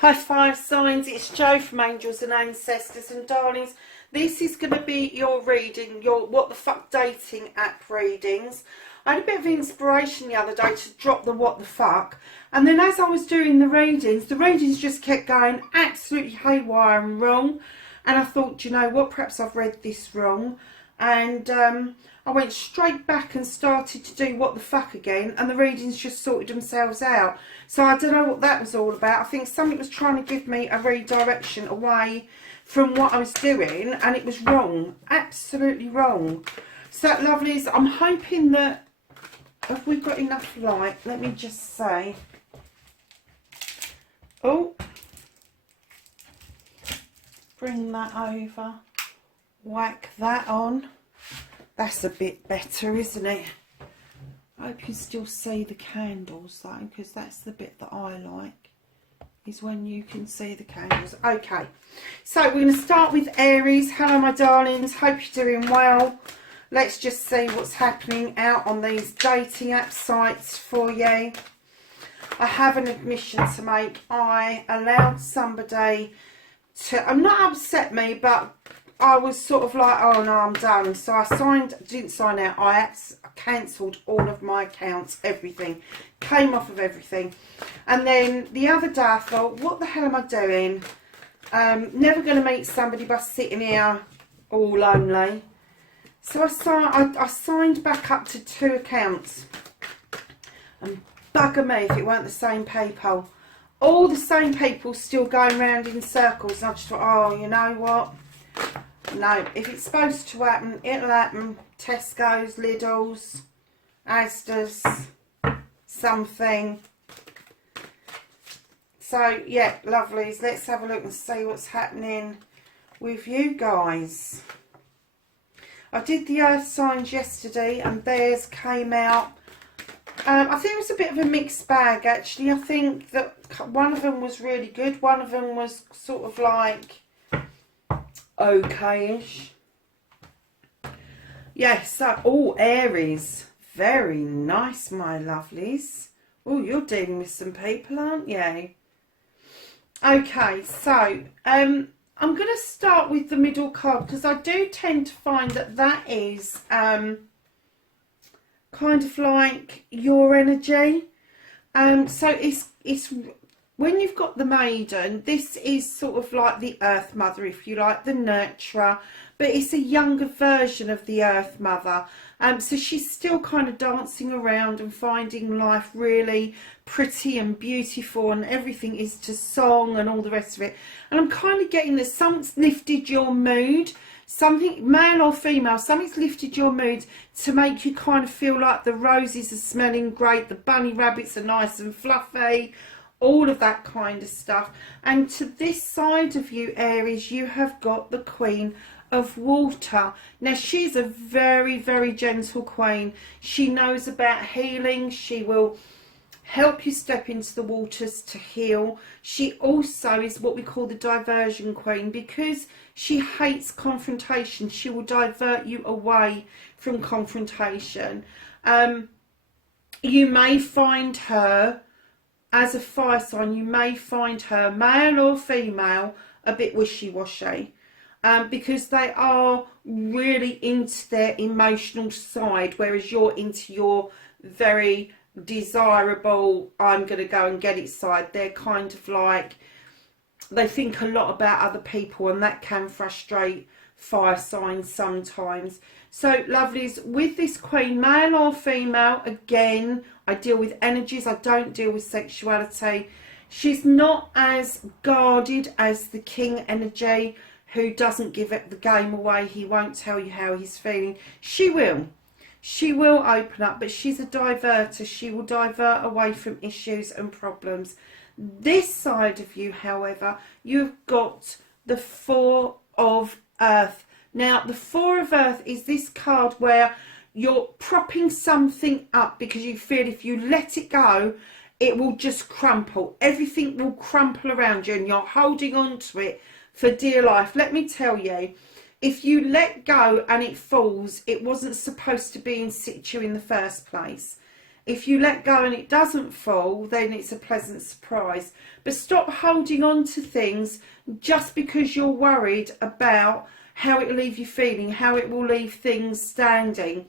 Hi fire signs, it's Jo from Angels and Ancestors, and darlings, this is going to be your reading, your what the fuck dating app readings. I had a bit of inspiration the other day to drop the what the fuck, and then as I was doing the readings just kept going absolutely haywire and wrong, and I thought, you know what, perhaps I've read this wrong, and I went straight back and started to do what the fuck again, and the readings just sorted themselves out. So I don't know what that was all about. I think something was trying to give me a redirection away from what I was doing, and it was wrong, absolutely wrong. So lovelies, I'm hoping that, have we got enough light? Let me just say. Oh, bring that over, whack that on. That's a bit better, isn't it? I hope you still see the candles though, because that's the bit that I like, is when you can see the candles. Okay, so we're going to start with Aries. Hello my darlings, hope you're doing well. Let's just see what's happening out on these dating app sites for you. I have an admission to make. I allowed somebody to, I'm not upset me, but I was sort of like, oh no, I'm done. So I didn't sign out. I cancelled all of my accounts, everything. Came off of everything. And then the other day I thought, what the hell am I doing? Never going to meet somebody by sitting here all lonely. So I signed back up to 2 accounts. And bugger me if it weren't the same people. All the same people still going round in circles. And I just thought, oh, you know what? No, if it's supposed to happen, it'll happen. Tesco's, Lidl's, Asda's, something. So, yeah, lovelies, let's have a look and see what's happening with you guys. I did the earth signs yesterday and theirs came out. I think it was a bit of a mixed bag, actually. I think that one of them was really good. One of them was sort of like okay-ish. Yes, so, oh, Aries. Very nice, my lovelies. Oh, you're dealing with some people, aren't you? Okay, so, I'm going to start with the middle card, because I do tend to find that that is, kind of like your energy. So it's when you've got the maiden, this is sort of like the earth mother, if you like, the nurturer, but it's a younger version of the earth mother. So she's still kind of dancing around and finding life really pretty and beautiful, and everything is to song and all the rest of it. And I'm kind of getting that something's lifted your mood, something, male or female, something's lifted your mood to make you kind of feel like the roses are smelling great, the bunny rabbits are nice and fluffy, all of that kind of stuff. And to this side of you, Aries, you have got the Queen of Water. Now, she's a very, very gentle queen. She knows about healing. She will help you step into the waters to heal. She also is what we call the diversion queen, because she hates confrontation. She will divert you away from confrontation. You may find her, as a fire sign, you may find her, male or female, a bit wishy-washy. Because they are really into their emotional side, whereas you're into your very desirable, I'm going to go and get it side. They're kind of like, they think a lot about other people, and that can frustrate fire signs sometimes. So, lovelies, with this queen, male or female, again, I deal with energies, I don't deal with sexuality. She's not as guarded as the king energy, who doesn't give it the game away. He won't tell you how he's feeling. She will open up, but she's a diverter. She will divert away from issues and problems. This side of you, however, you've got the Four of Earth. Now, the Four of Earth is this card where you're propping something up because you feel if you let it go, it will just crumple. Everything will crumple around you, and you're holding on to it for dear life. Let me tell you, if you let go and it falls, it wasn't supposed to be in situ in the first place. If you let go and it doesn't fall, then it's a pleasant surprise. But stop holding on to things just because you're worried about how it will leave you feeling, how it will leave things standing.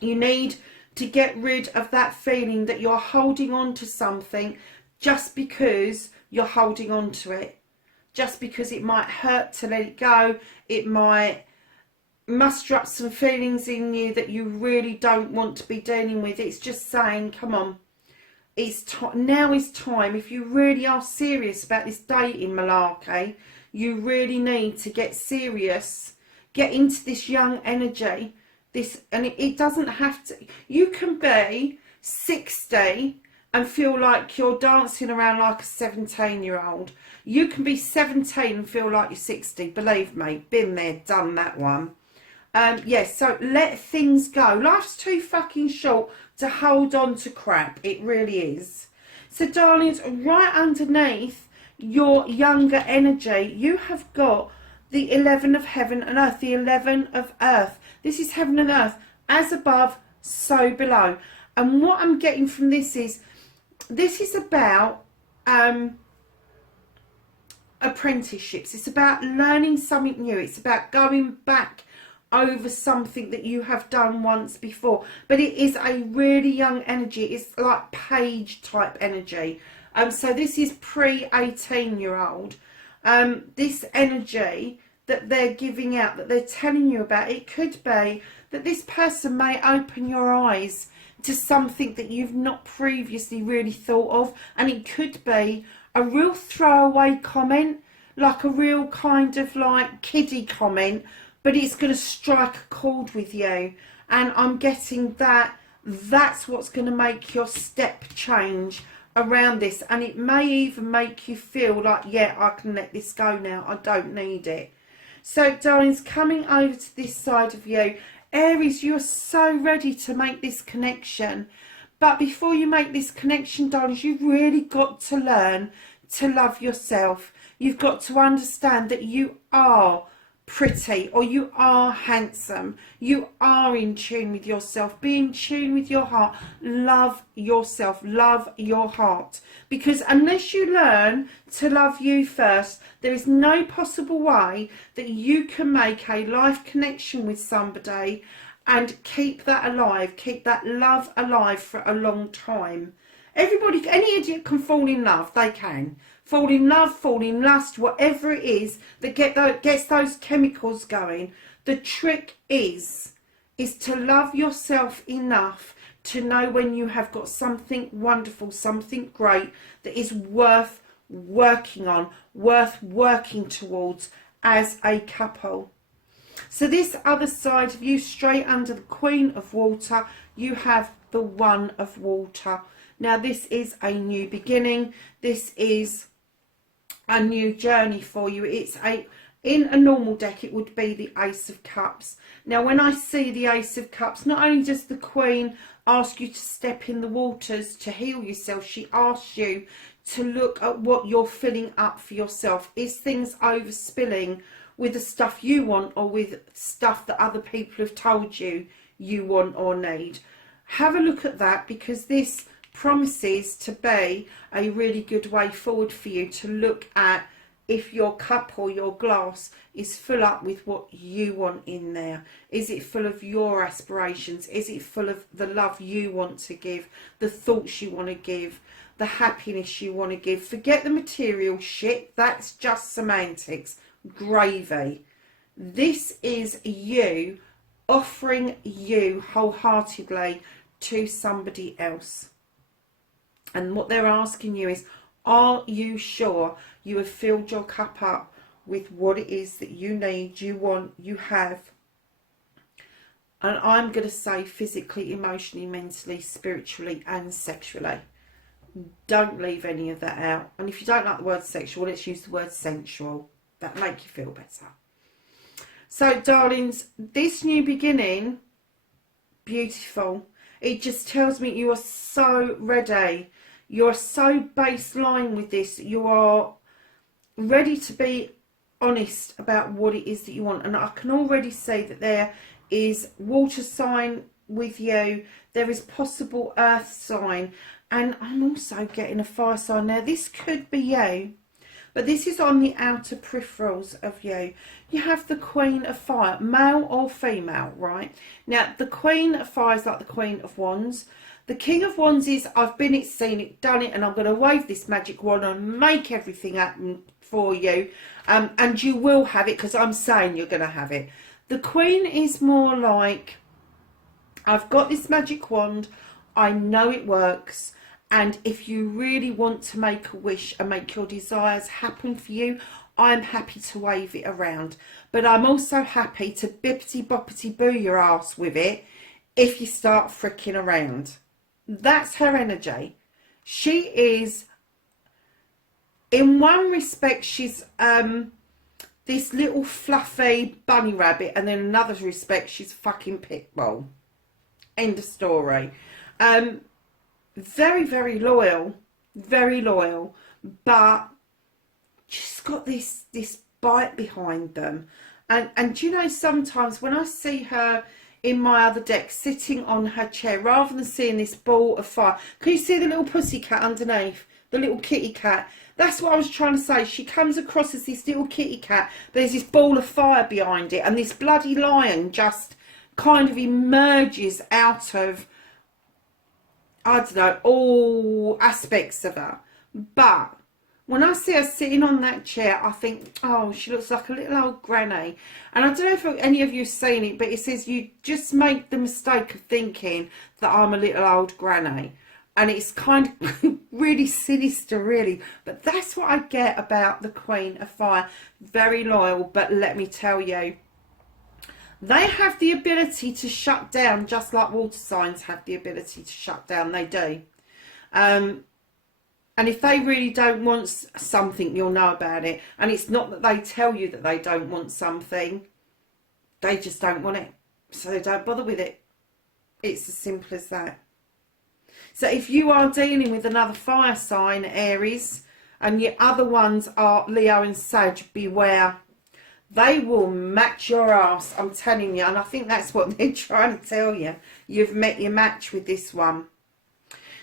You need to get rid of that feeling that you're holding on to something just because you're holding on to it. Just because it might hurt to let it go, it might muster up some feelings in you that you really don't want to be dealing with. It's just saying, come on, now is time. If you really are serious about this dating malarkey, you really need to get serious, get into this young energy. And it doesn't have to, you can be 60 and feel like you're dancing around like a 17-year-old. You can be 17 and feel like you're 60. Believe me, been there, done that one. Yes, so let things go. Life's too fucking short to hold on to crap. It really is. So, darlings, right underneath your younger energy, you have got the 11 of heaven and earth, the 11 of earth. This is heaven and earth, as above, so below. And what I'm getting from this is about apprenticeships. It's about learning something new. It's about going back over something that you have done once before. But it is a really young energy. It's like page type energy. So this is pre-18-year-old. This energy that they're giving out, that they're telling you about, it could be that this person may open your eyes to something that you've not previously really thought of. And it could be a real throwaway comment, like a real kind of like kiddie comment, but it's going to strike a chord with you. And I'm getting that that's what's going to make your step change around this. And it may even make you feel like, yeah, I can let this go now. I don't need it. So, darlings, coming over to this side of you, Aries, you're so ready to make this connection. But before you make this connection, darlings, you've really got to learn to love yourself. You've got to understand that you are pretty, or you are handsome. You are in tune with yourself. Be in tune with your heart. Love yourself. Love your heart. Because unless you learn to love you first, there is no possible way that you can make a life connection with somebody and keep that alive, keep that love alive for a long time. Everybody, any idiot can fall in love. They can. Fall in love, fall in lust, whatever it is that gets those chemicals going. The trick is to love yourself enough to know when you have got something wonderful, something great that is worth working on, worth working towards as a couple. So this other side of you, straight under the Queen of Water, you have the One of Water. Now this is a new beginning. This is a new journey for you. In a normal deck, it would be the Ace of Cups. Now, when I see the Ace of Cups, not only does the Queen ask you to step in the waters to heal yourself, she asks you to look at what you're filling up for yourself. Is things overspilling with the stuff you want, or with stuff that other people have told you you want or need? Have a look at that, because this promises to be a really good way forward for you to look at if your cup or your glass is full up with what you want in there. Is it full of your aspirations? Is it full of the love you want to give, the thoughts you want to give, the happiness you want to give? Forget the material shit. That's just semantics. Gravy. This is you offering you wholeheartedly to somebody else. And what they're asking you is, are you sure you have filled your cup up with what it is that you need, you want, you have? And I'm going to say physically, emotionally, mentally, spiritually and sexually. Don't leave any of that out. And if you don't like the word sexual, let's use the word sensual. That'll make you feel better. So, darlings, this new beginning, beautiful. It just tells me you are so ready. You're so baseline with this. You are ready to be honest about what it is that you want. And I can already see that there is water sign with you. There is possible earth sign, and I'm also getting a fire sign. Now this could be you, but this is on the outer peripherals of you. You have the Queen of Fire, male or female, right? Now the Queen of Fire is like the Queen of Wands. The King of Wands is, I've been it, seen it, done it, and I'm going to wave this magic wand and make everything happen for you. And you will have it, because I'm saying you're going to have it. The Queen is more like, I've got this magic wand, I know it works, and if you really want to make a wish and make your desires happen for you, I'm happy to wave it around. But I'm also happy to bippity boppity boo your ass with it if you start fricking around. That's her energy. She is, in one respect, she's this little fluffy bunny rabbit, and in another respect, she's fucking pit bull. End of story. Very, very loyal, but she's got this bite behind them. And you know, sometimes when I see her in my other deck sitting on her chair, rather than seeing this ball of fire, can you see the little pussy cat underneath? The little kitty cat. That's what I was trying to say. She comes across as this little kitty cat. There's this ball of fire behind it, and this bloody lion just kind of emerges out of, I don't know, all aspects of her. But when I see her sitting on that chair, I think, oh, she looks like a little old granny. And I don't know if any of you have seen it, but it says you just make the mistake of thinking that I'm a little old granny. And it's kind of really sinister, really. But that's what I get about the Queen of Fire. Very loyal, but let me tell you, they have the ability to shut down, just like water signs have the ability to shut down. They do. And if they really don't want something, you'll know about it. And it's not that they tell you that they don't want something. They just don't want it. So they don't bother with it. It's as simple as that. So if you are dealing with another fire sign, Aries, and your other ones are Leo and Sag, beware. They will match your ass, I'm telling you. And I think that's what they're trying to tell you. You've met your match with this one.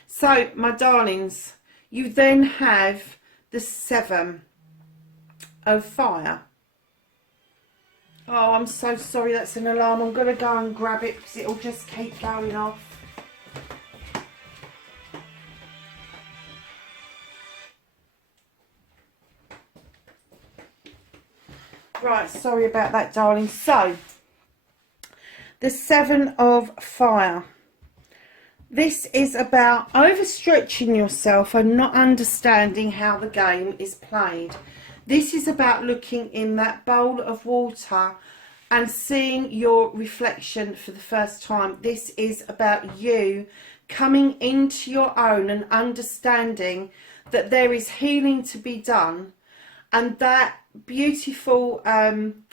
So, my darlings, you then have the 7 of Fire. Oh, I'm so sorry, that's an alarm. I'm going to go and grab it because it'll just keep going off. Right, sorry about that, darling. So, the 7 of Fire. This is about overstretching yourself and not understanding how the game is played. This is about looking in that bowl of water and seeing your reflection for the first time. This is about you coming into your own and understanding that there is healing to be done, and that beautiful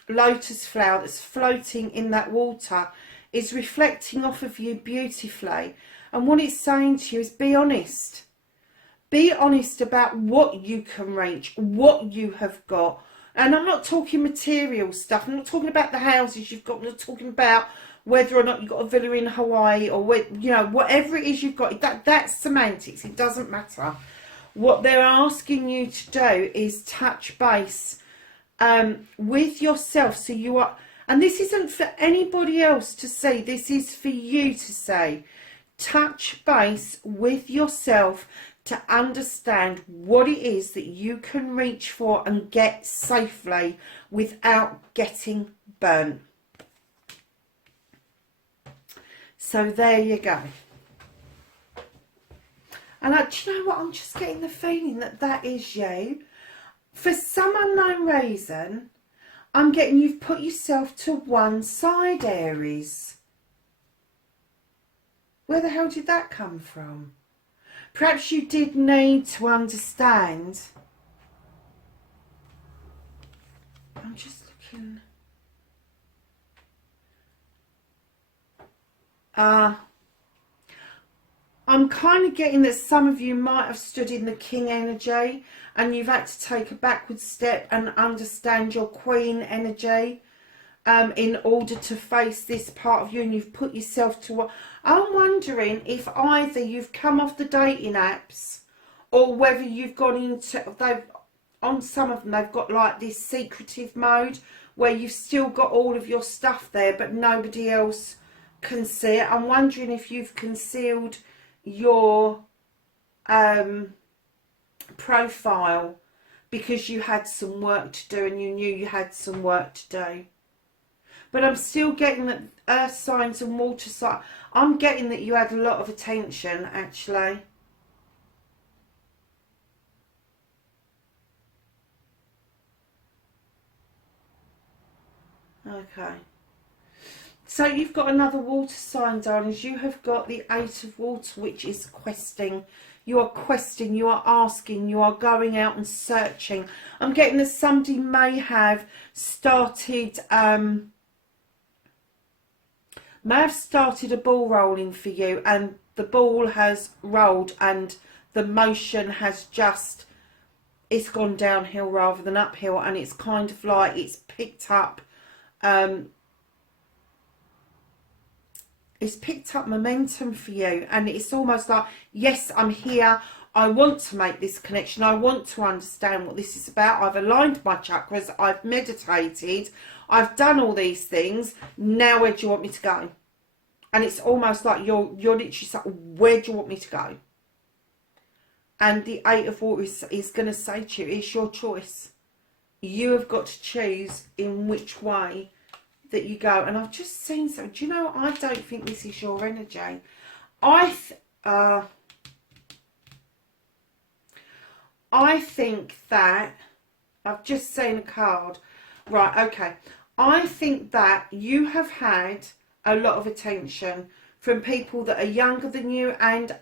lotus flower that's floating in that water is reflecting off of you beautifully. And what it's saying to you is, be honest. Be honest about what you can reach, what you have got. And I'm not talking material stuff. I'm not talking about the houses you've got. I'm not talking about whether or not you've got a villa in Hawaii, or whatever it is you've got. That's semantics. It doesn't matter. What they're asking you to do is touch base with yourself. So you are, and this isn't for anybody else to say. This is for you to say. Touch base with yourself to understand what it is that you can reach for and get safely without getting burnt. So there you go. And do you know what? I'm just getting the feeling that that is you. For some unknown reason, I'm getting you've put yourself to one side, Aries. Where the hell did that come from? Perhaps you did need to understand. I'm just looking. I'm kind of getting that some of you might have stood in the King energy and you've had to take a backward step and understand your Queen energy. in order to face this part of you, and you've put yourself to what I'm wondering if either you've come off the dating apps or whether you've gone into, they've, on some of them they've got like this secretive mode where you've still got all of your stuff there but nobody else can see it. I'm wondering if you've concealed your profile because you had some work to do and you knew you had some work to do. But I'm still getting that earth signs and water signs. I'm getting that you had a lot of attention, actually. Okay. So you've got another water sign, darlings. You have got the Eight of Water, which is questing. You are questing, you are asking, you are going out and searching. I'm getting that somebody may have started... may have started a ball rolling for you, and the ball has rolled and the motion has just, it's gone downhill rather than uphill, and it's kind of like it's picked up momentum for you, and it's almost like, yes, I'm here, I want to make this connection, I want to understand what this is about, I've aligned my chakras, I've meditated, I've done all these things, now where do you want me to go? And it's almost like you're literally like, where do you want me to go? And the Eight of Water is going to say to you, it's your choice. You have got to choose in which way that you go. And I've just seen something. Do you know, I don't think this is your energy. I think that, I've just seen a card. Right, okay. I think that you have had a lot of attention from people that are younger than you and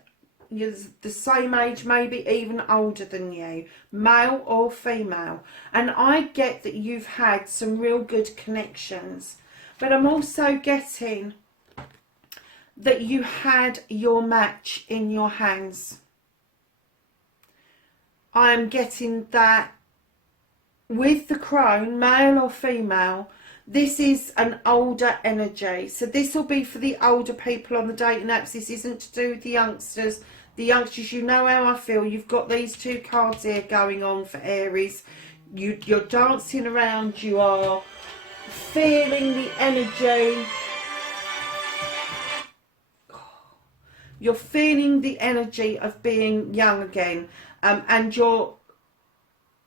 you're the same age, maybe even older than you, male or female. And I get that you've had some real good connections, but I'm also getting that you had your match in your hands. I am getting that with the crone, male or female, this is an older energy. So this will be for the older people on the dating apps. This isn't to do with the youngsters. The youngsters, you know how I feel. You've got these two cards here going on for Aries. You're dancing around. You are feeling the energy. You're feeling the energy of being young again. And you're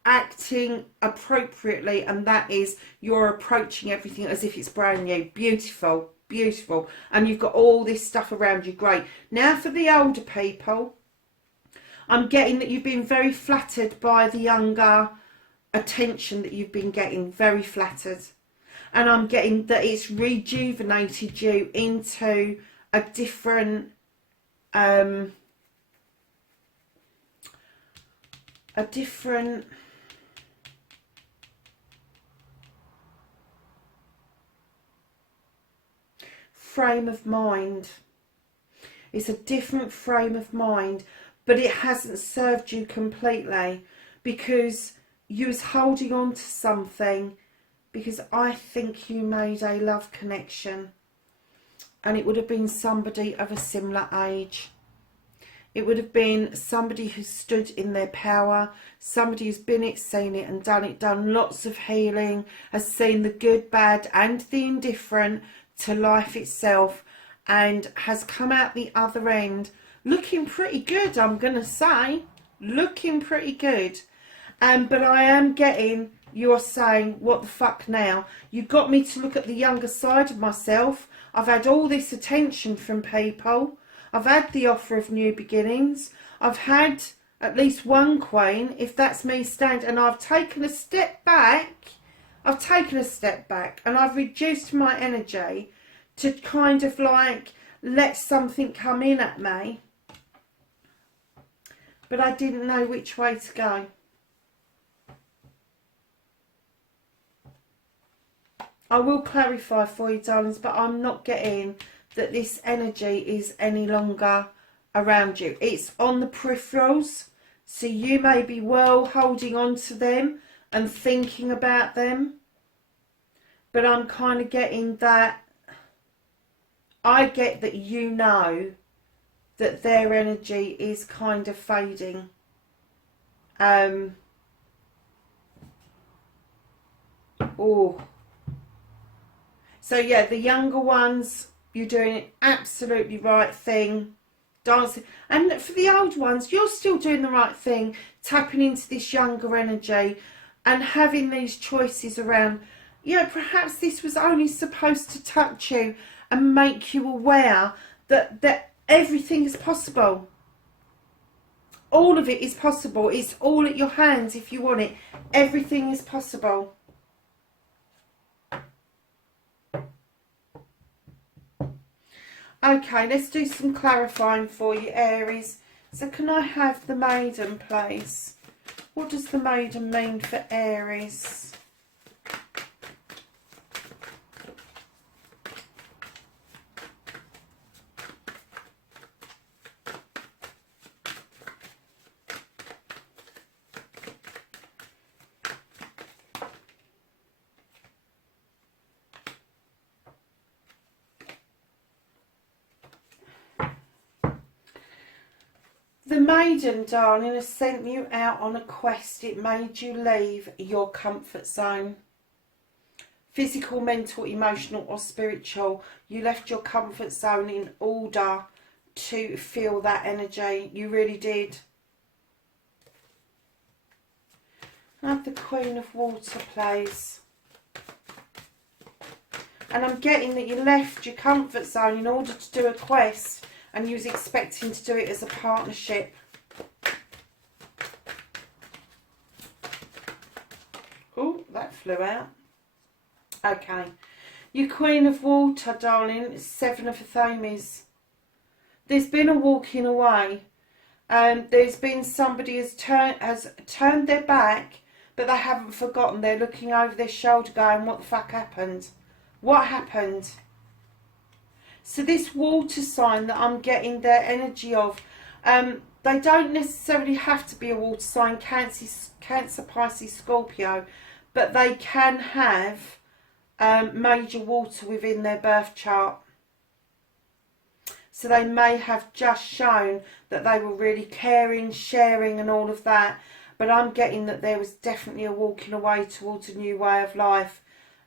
acting appropriately, and that is you're approaching everything as if it's brand new. Beautiful, beautiful. And you've got all this stuff around you. Great. Now for the older people, I'm getting that you've been very flattered by the younger attention that you've been getting. Very flattered. And I'm getting that it's rejuvenated you into a different frame of mind. It's a different frame of mind, but it hasn't served you completely because you was holding on to something, because I think you made a love connection and it would have been somebody of a similar age. It would have been somebody who stood in their power, somebody who's been it, seen it and done lots of healing, has seen the good, bad and the indifferent to life itself, and has come out the other end looking pretty good, I'm going to say. Looking pretty good. But I am getting, you're saying, what the fuck now? You got me to look at the younger side of myself. I've had all this attention from people. I've had the offer of new beginnings. I've had at least one queen, if that's me standing, and I've taken a step back. I've taken a step back and I've reduced my energy to kind of like let something come in at me. But I didn't know which way to go. I will clarify for you, darlings, but I'm not getting that this energy is any longer around you. It's on the peripherals, so you may be well holding on to them and thinking about them, but I'm kind of getting that, I get that you know that their energy is kind of fading. Oh. So yeah, the younger ones, you're doing an absolutely right thing. Dancing. And for the old ones, you're still doing the right thing. Tapping into this younger energy and having these choices around, you know, perhaps this was only supposed to touch you and make you aware that everything is possible. All of it is possible. It's all at your hands if you want it. Everything is possible. Okay, let's do some clarifying for you, Aries. So can I have the maiden, please? What does the maiden mean for Aries? The maiden, darling, has sent you out on a quest. It made you leave your comfort zone. Physical, mental, emotional or spiritual. You left your comfort zone in order to feel that energy. You really did. I have the Queen of Water, please. And I'm getting that you left your comfort zone in order to do a quest. And you was expecting to do it as a partnership. Oh, that flew out. Okay. Your Queen of Water, darling, 7 of Athames. There's been a walking away. There's been somebody has turned their back, but they haven't forgotten. They're looking over their shoulder going, what the fuck happened? What happened? So this water sign that I'm getting their energy of, they don't necessarily have to be a water sign, Cancer, Pisces, Scorpio, but they can have major water within their birth chart. So they may have just shown that they were really caring, sharing and all of that. But I'm getting that there was definitely a walking away towards a new way of life.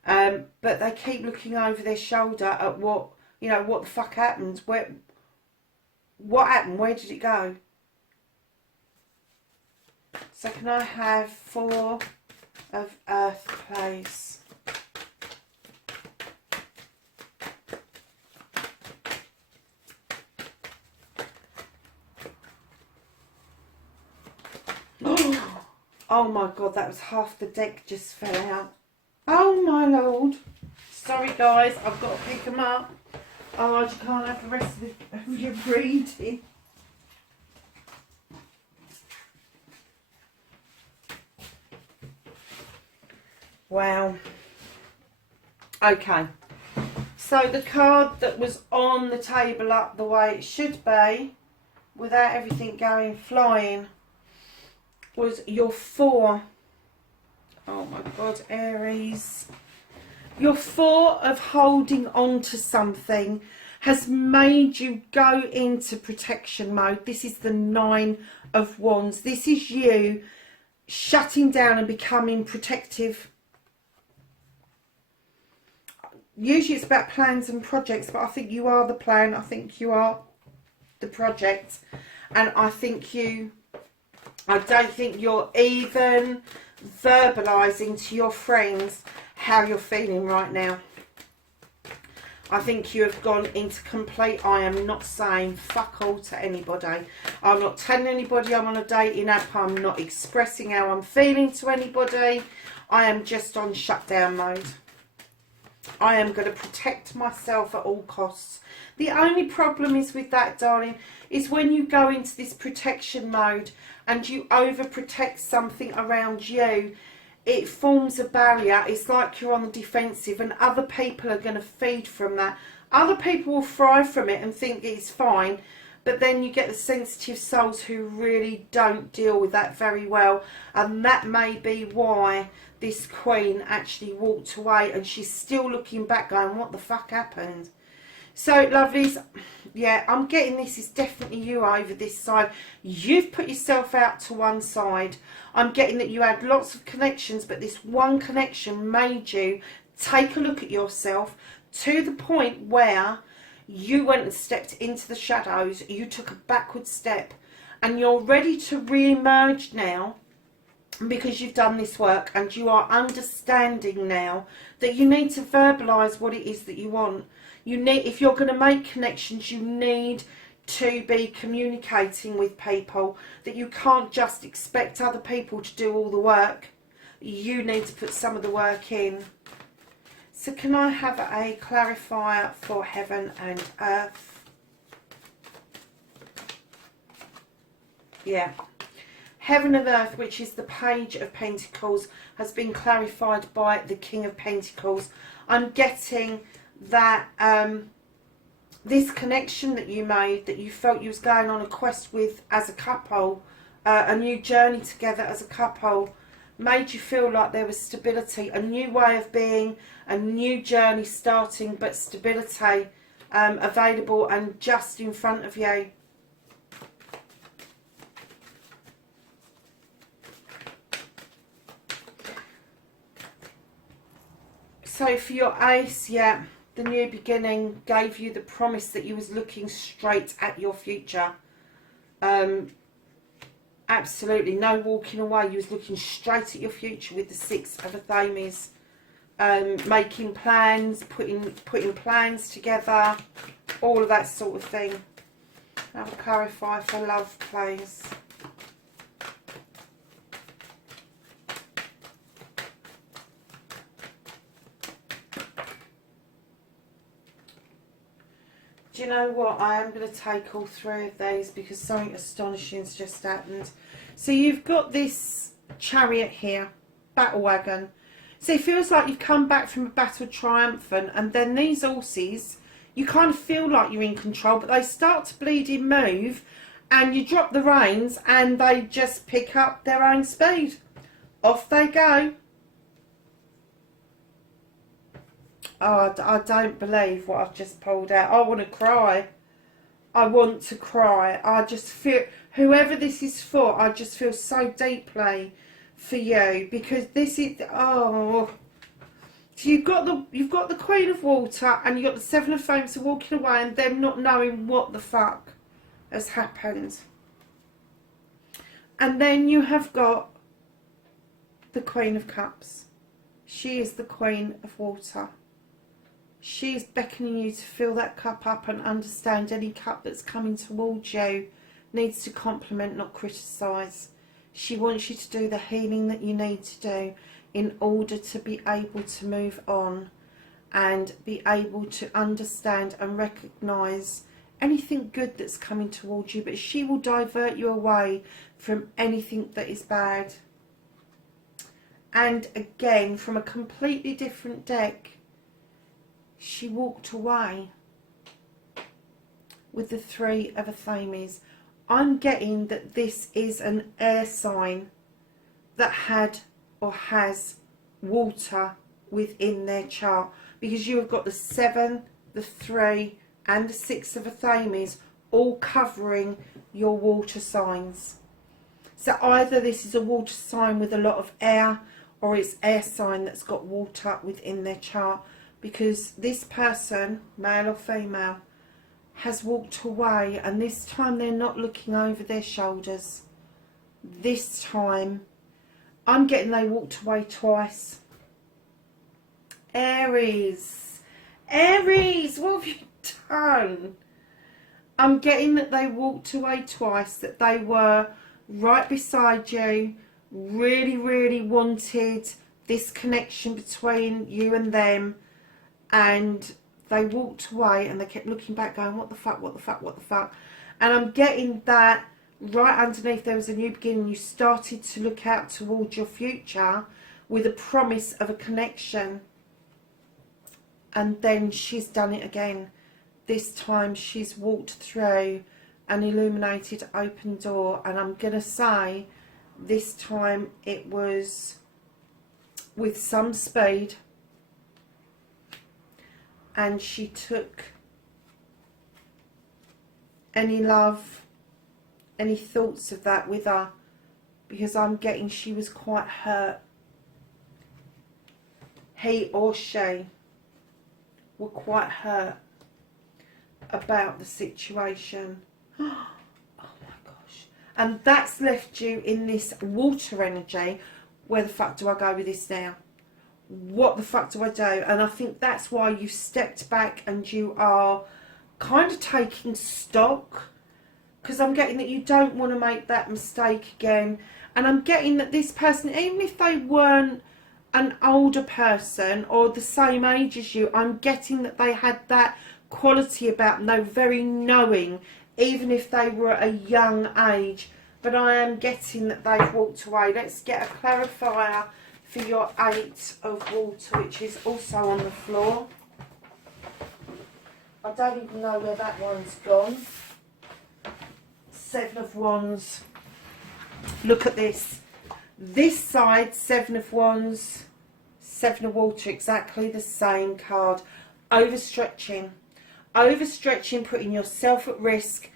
But they keep looking over their shoulder at what, you know, what the fuck happened? What happened? Where did it go? So can I have 4 of Earth, please? Oh my God, that was half the deck just fell out. Oh my Lord. Sorry guys, I've got to pick them up. Otherwise you can't have the rest of your reading. Wow. Okay. So the card that was on the table up the way it should be, without everything going flying, was your 4. Oh my God, Aries. Your 4 of holding on to something has made you go into protection mode. This is the 9 of Wands. This is you shutting down and becoming protective. Usually it's about plans and projects, but I think you are the plan. I think you are the project. And I don't think you're even verbalising to your friends how you're feeling right now. I think you have gone into complete, I am not saying fuck all to anybody. I'm not telling anybody I'm on a dating app. I'm not expressing how I'm feeling to anybody. I am just on shutdown mode. I am going to protect myself at all costs. The only problem is with that, darling, is when you go into this protection mode and you overprotect something around you, it forms a barrier. It's like you're on the defensive and other people are going to feed from that. Other people will thrive from it and think it's fine, but then you get the sensitive souls who really don't deal with that very well, and that may be why this queen actually walked away, and she's still looking back going, what the fuck happened? So, lovelies, yeah, I'm getting this is definitely you over this side. You've put yourself out to one side. I'm getting that you had lots of connections, but this one connection made you take a look at yourself to the point where you went and stepped into the shadows. You took a backward step, and you're ready to re-emerge now because you've done this work, and you are understanding now that you need to verbalise what it is that you want. You need, if you're going to make connections, you need to be communicating with people, that you can't just expect other people to do all the work. You need to put some of the work in. So can I have a clarifier for heaven and earth? Yeah. Heaven and earth, which is the Page of Pentacles, has been clarified by the King of Pentacles. I'm getting that this connection that you made, that you felt you was going on a quest with as a couple, a new journey together as a couple, made you feel like there was stability, a new way of being, a new journey starting, but stability available and just in front of you. So for your ace, yeah, the new beginning gave you the promise that you was looking straight at your future. Absolutely, no walking away. You was looking straight at your future with the Six of Athames. Making plans, putting plans together, all of that sort of thing. I'll clarify for love, please. Do you know what? I am going to take all three of these because something astonishing's just happened. So you've got this Chariot here, battle wagon. So it feels like you've come back from a battle triumphant, and then these horses, you kind of feel like you're in control, but they start to bleeding move, and you drop the reins, and they just pick up their own speed. Off they go. Oh, I don't believe what I've just pulled out. I want to cry. I want to cry. I just feel, whoever this is for, I just feel so deeply for you, because this is, oh. So you've got the Queen of Water, and you've got the Seven of Flames walking away, and them not knowing what the fuck has happened. And then you have got the Queen of Cups. She is the Queen of Water. She is beckoning you to fill that cup up and understand any cup that's coming towards you needs to complement, not criticise. She wants you to do the healing that you need to do in order to be able to move on and be able to understand and recognise anything good that's coming towards you. But she will divert you away from anything that is bad. And again, from a completely different deck, she walked away with the Three of Athames. I'm getting that this is an air sign that had or has water within their chart, because you have got the 7, the 3 and the 6 of Athames all covering your water signs. So either this is a water sign with a lot of air, or it's air sign that's got water within their chart. Because this person, male or female, has walked away, and this time they're not looking over their shoulders. This time, I'm getting they walked away twice. Aries. Aries, what have you done? I'm getting that they walked away twice, that they were right beside you, really, really wanted this connection between you and them. And they walked away, and they kept looking back going, what the fuck, what the fuck, what the fuck. And I'm getting that right underneath there was a new beginning. You started to look out towards your future with a promise of a connection. And then she's done it again. This time she's walked through an illuminated open door. And I'm going to say this time it was with some speed, and she took any love, any thoughts of that with her, because I'm getting she was quite hurt. He or she were quite hurt about the situation. Oh my gosh. And that's left you in this water energy. Where the fuck do I go with this now? What the fuck do I do? And I think that's why you stepped back and you are kind of taking stock, because I'm getting that you don't want to make that mistake again. And I'm getting that this person, even if they weren't an older person or the same age as you, I'm getting that they had that quality about them. They were very knowing, even if they were at a young age. But I am getting that they've walked away. Let's get a clarifier for your 8 of water, which is also on the floor. I don't even know where that one's gone. 7 of Wands. Look at this. This side, 7 of Wands, 7 of Water, exactly the same card. Overstretching. Overstretching, putting yourself at risk.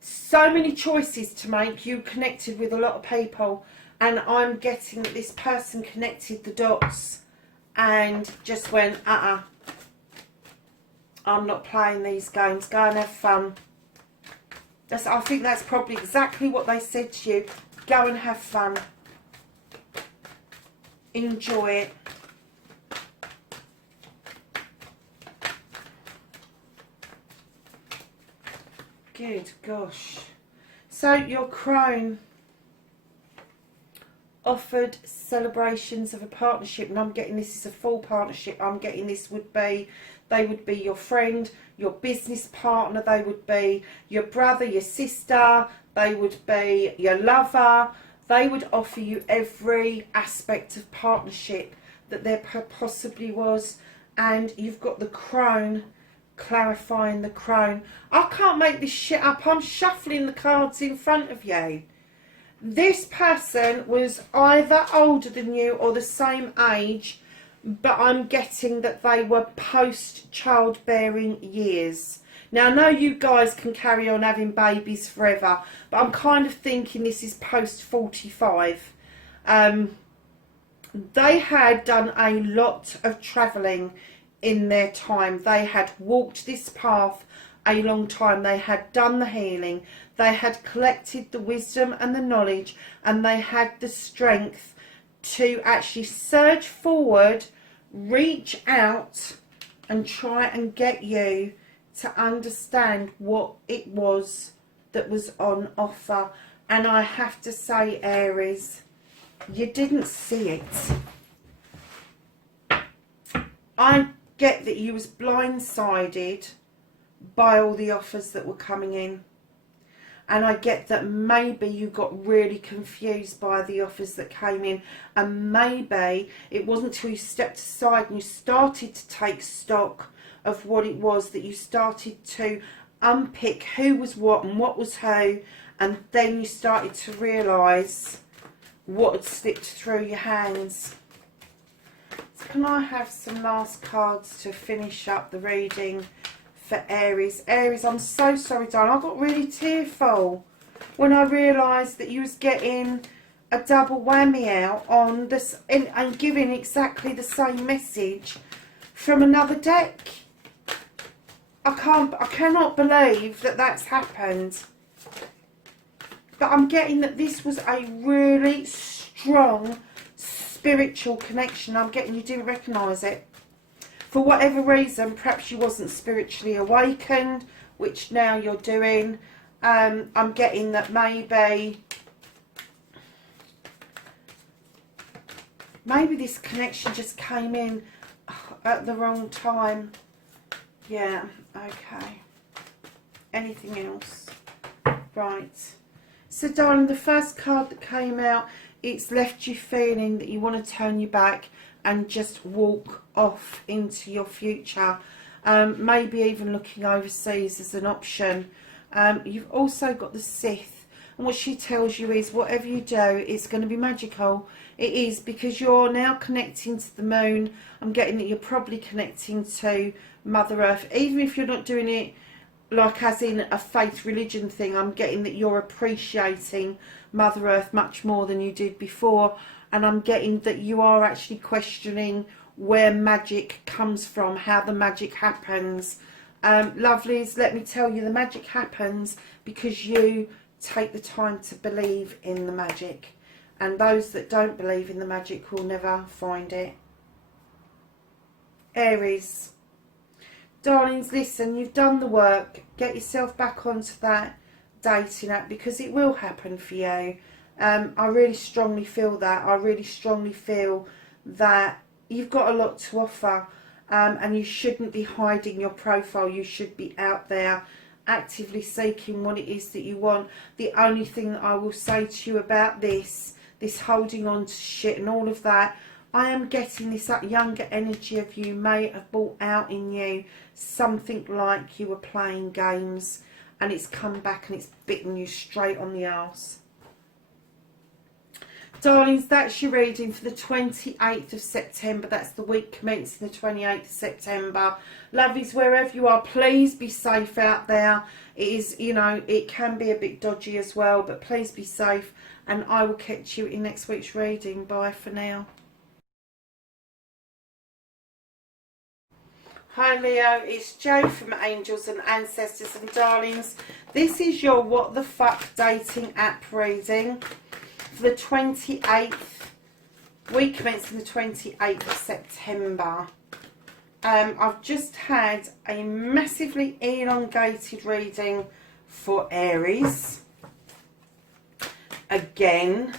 So many choices to make. You connected with a lot of people. And I'm getting that this person connected the dots and just went, I'm not playing these games. Go and have fun. I think that's probably exactly what they said to you. Go and have fun. Enjoy it. Good gosh. So your crone offered celebrations of a partnership, and I'm getting this is a full partnership. I'm getting this would be, they would be your friend, your business partner, they would be your brother, your sister, they would be your lover. They would offer you every aspect of partnership that there possibly was. And you've got the crone, clarifying the crone. I can't make this shit up. I'm shuffling the cards in front of you. This person was either older than you or the same age, but I'm getting that they were post-childbearing years. Now, I know you guys can carry on having babies forever, but I'm kind of thinking this is post-45. They had done a lot of travelling in their time. They had walked this path a long time. They had done the healing. They had collected the wisdom and the knowledge, and they had the strength to actually surge forward, reach out and try and get you to understand what it was that was on offer. And I have to say, Aries, you didn't see it. I get that you was blindsided by all the offers that were coming in. And I get that maybe you got really confused by the offers that came in. And maybe it wasn't until you stepped aside and you started to take stock of what it was that you started to unpick who was what and what was who. And then you started to realise what had slipped through your hands. So can I have some last cards to finish up the reading for Aries? Aries, I'm so sorry, darling. I got really tearful when I realised that you was getting a double whammy out on this and giving exactly the same message from another deck. I cannot believe that that's happened. But I'm getting that this was a really strong spiritual connection. I'm getting you didn't recognise it. For whatever reason, perhaps you wasn't spiritually awakened, which now you're doing. I'm getting that maybe this connection just came in at the wrong time. Yeah, okay. Anything else? Right. So, darling, the first card that came out, it's left you feeling that you want to turn your back and just walk off into your future. Maybe even looking overseas as an option. You've also got the Sith. And what she tells you is whatever you do, it's going to be magical. It is, because you're now connecting to the moon. I'm getting that you're probably connecting to Mother Earth, even if you're not doing it like as in a faith religion thing. I'm getting that you're appreciating Mother Earth much more than you did before, and I'm getting that you are actually questioning where magic comes from, how the magic happens. Lovelies, let me tell you, the magic happens because you take the time to believe in the magic, and those that don't believe in the magic will never find it. Aries, darlings, listen, you've done the work. Get yourself back onto that dating app, because it will happen for you. I really strongly feel that. I really strongly feel that you've got a lot to offer, and you shouldn't be hiding your profile. You should be out there actively seeking what it is that you want. The only thing that I will say to you about this holding on to shit and all of that, I am getting this younger energy of you may have brought out in you something like you were playing games, and it's come back and it's bitten you straight on the arse. Darlings, that's your reading for the 28th of September. That's the week commencing the 28th of September. Lovies, wherever you are, please be safe out there. It is, you know, it can be a bit dodgy as well, but please be safe. And I will catch you in next week's reading. Bye for now. Hi Leo, it's Jo from Angels and Ancestors, and darlings, this is your What the Fuck dating app reading for the 28th, week commencing the 28th of September. I've just had a massively elongated reading for Aries. Again,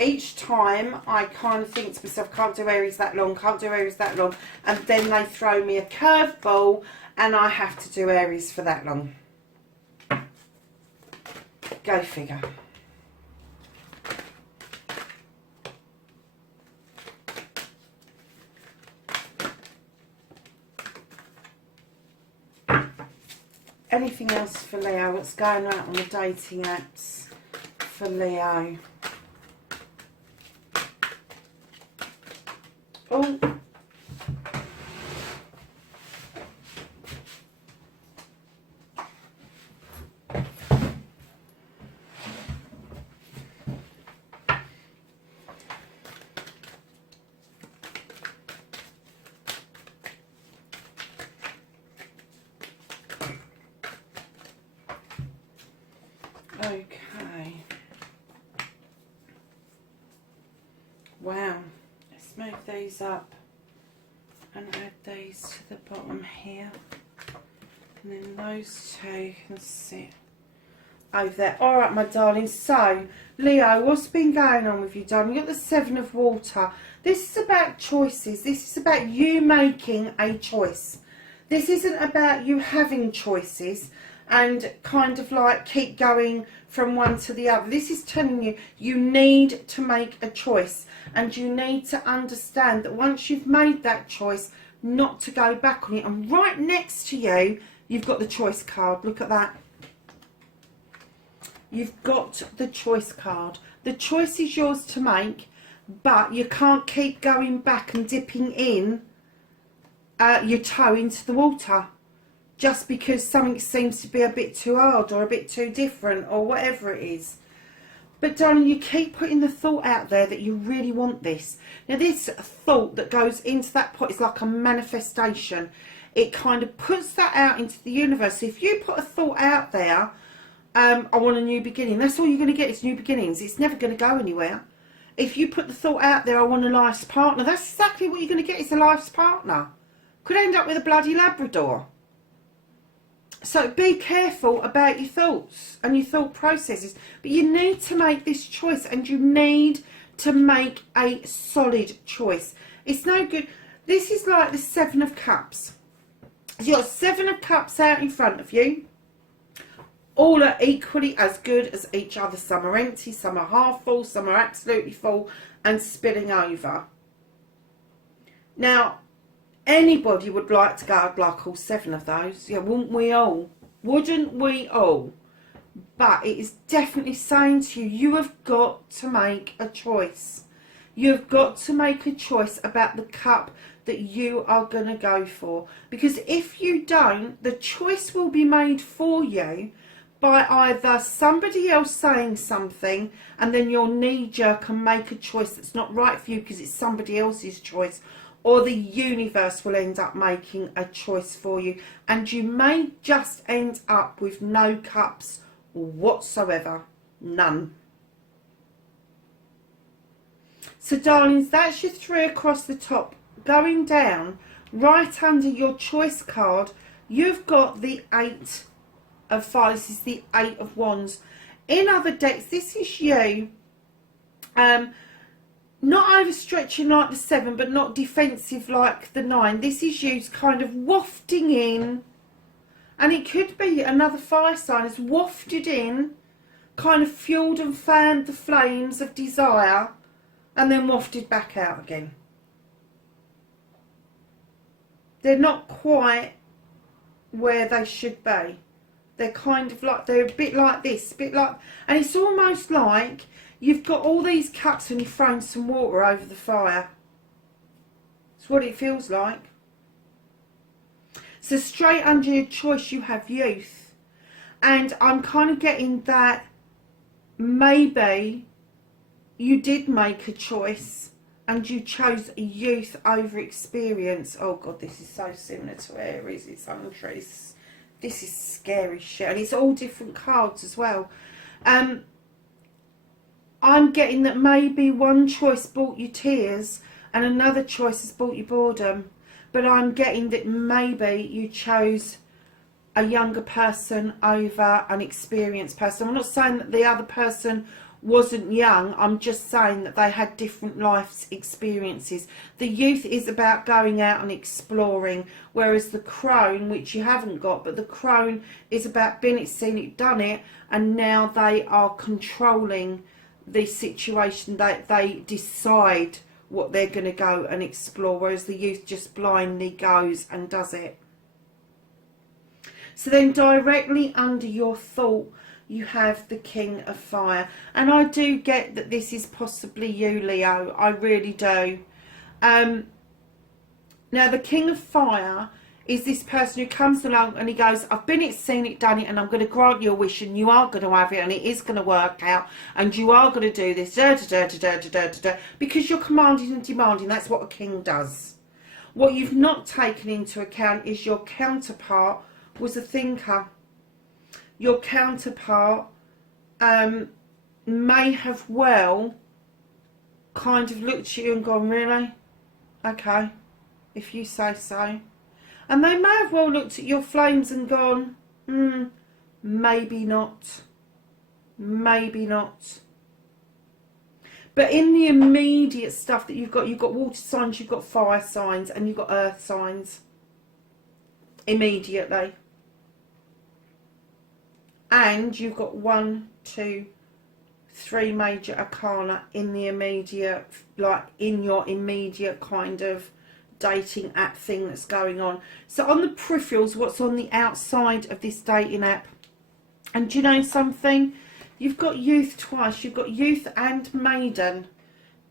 each time I kind of think to myself, can't do Aries that long, can't do Aries that long, and then they throw me a curveball and I have to do Aries for that long. Go figure. Anything else for Leo? What's going on the dating apps for Leo? Oh. Okay. Wow. Let's move these up and add these to the bottom here. And then those two can sit over there. Alright, my darling. So, Leo, what's been going on with you, darling? You've got the Seven of Water. This is about choices. This is about you making a choice. This isn't about you having choices and kind of like keep going from one to the other. This is telling you, you need to make a choice, and you need to understand that once you've made that choice, not to go back on it. And right next to you, you've got the choice card. Look at that. You've got the choice card. The choice is yours to make, but you can't keep going back and dipping in your toe into the water just because something seems to be a bit too hard or a bit too different or whatever it is. But darling, you keep putting the thought out there that you really want this. Now this thought that goes into that pot is like a manifestation. It kind of puts that out into the universe. So if you put a thought out there, I want a new beginning, that's all you're going to get is new beginnings. It's never going to go anywhere. If you put the thought out there, I want a life's partner, that's exactly what you're going to get, is a life's partner. Could end up with a bloody Labrador. So be careful about your thoughts and your thought processes. But you need to make this choice, and you need to make a solid choice. It's no good. This is like the Seven of Cups. You've got Seven of Cups out in front of you. All are equally as good as each other. Some are empty, some are half full, some are absolutely full and spilling over. Now, anybody would like to go, I'd like all seven of those. Yeah, wouldn't we all? Wouldn't we all? But it is definitely saying to you, you have got to make a choice. You've got to make a choice about the cup that you are going to go for. Because if you don't, the choice will be made for you by either somebody else saying something, and then you'll knee-jerk and make a choice that's not right for you because it's somebody else's choice, or the universe will end up making a choice for you, and you may just end up with no cups whatsoever. None. So darlings, that's your 3 across the top. Going down, right under your choice card, you've got the 8 of Fires. This is the 8 of Wands. In other decks, this is you not overstretching like the 7, but not defensive like the 9. This is you kind of wafting in, and it could be another fire sign has wafted in, kind of fueled and fanned the flames of desire, and then wafted back out again. They're not quite where they should be. They're kind of like, they're a bit like this, a bit like, and it's almost like you've got all these cups and you're throwing some water over the fire. It's what it feels like. So straight under your choice you have youth. And I'm kind of getting that maybe you did make a choice and you chose youth over experience. Oh God, this is so similar to Aries. It's untruths. This is scary shit. And it's all different cards as well. I'm getting that maybe one choice brought you tears and another choice has brought you boredom. But I'm getting that maybe you chose a younger person over an experienced person. I'm not saying that the other person wasn't young. I'm just saying that they had different life experiences. The youth is about going out and exploring, whereas the crone, which you haven't got, but the crone is about been it, seen it, done it, and now they are controlling the situation. They decide what they're going to go and explore, whereas the youth just blindly goes and does it. So then directly under your thought you have the King of Fire, and I do get that this is possibly you, Leo. I really do. Now the King of Fire is this person who comes along and he goes, I've been it, seen it, done it, and I'm going to grant you a wish, and you are going to have it, and it is going to work out, and you are going to do this, because you're commanding and demanding. That's what a king does. What you've not taken into account is your counterpart was a thinker. Your counterpart may have well kind of looked at you and gone, really? Okay, if you say so. And they may have well looked at your flames and gone, maybe not. Maybe not. But in the immediate stuff that you've got water signs, you've got fire signs, and you've got earth signs. Immediately. And you've got 1, 2, 3 major arcana in the immediate, like in your immediate kind of dating app thing that's going on. So on the peripherals, what's on the outside of this dating app? And do you know something? You've got youth twice. You've got youth and maiden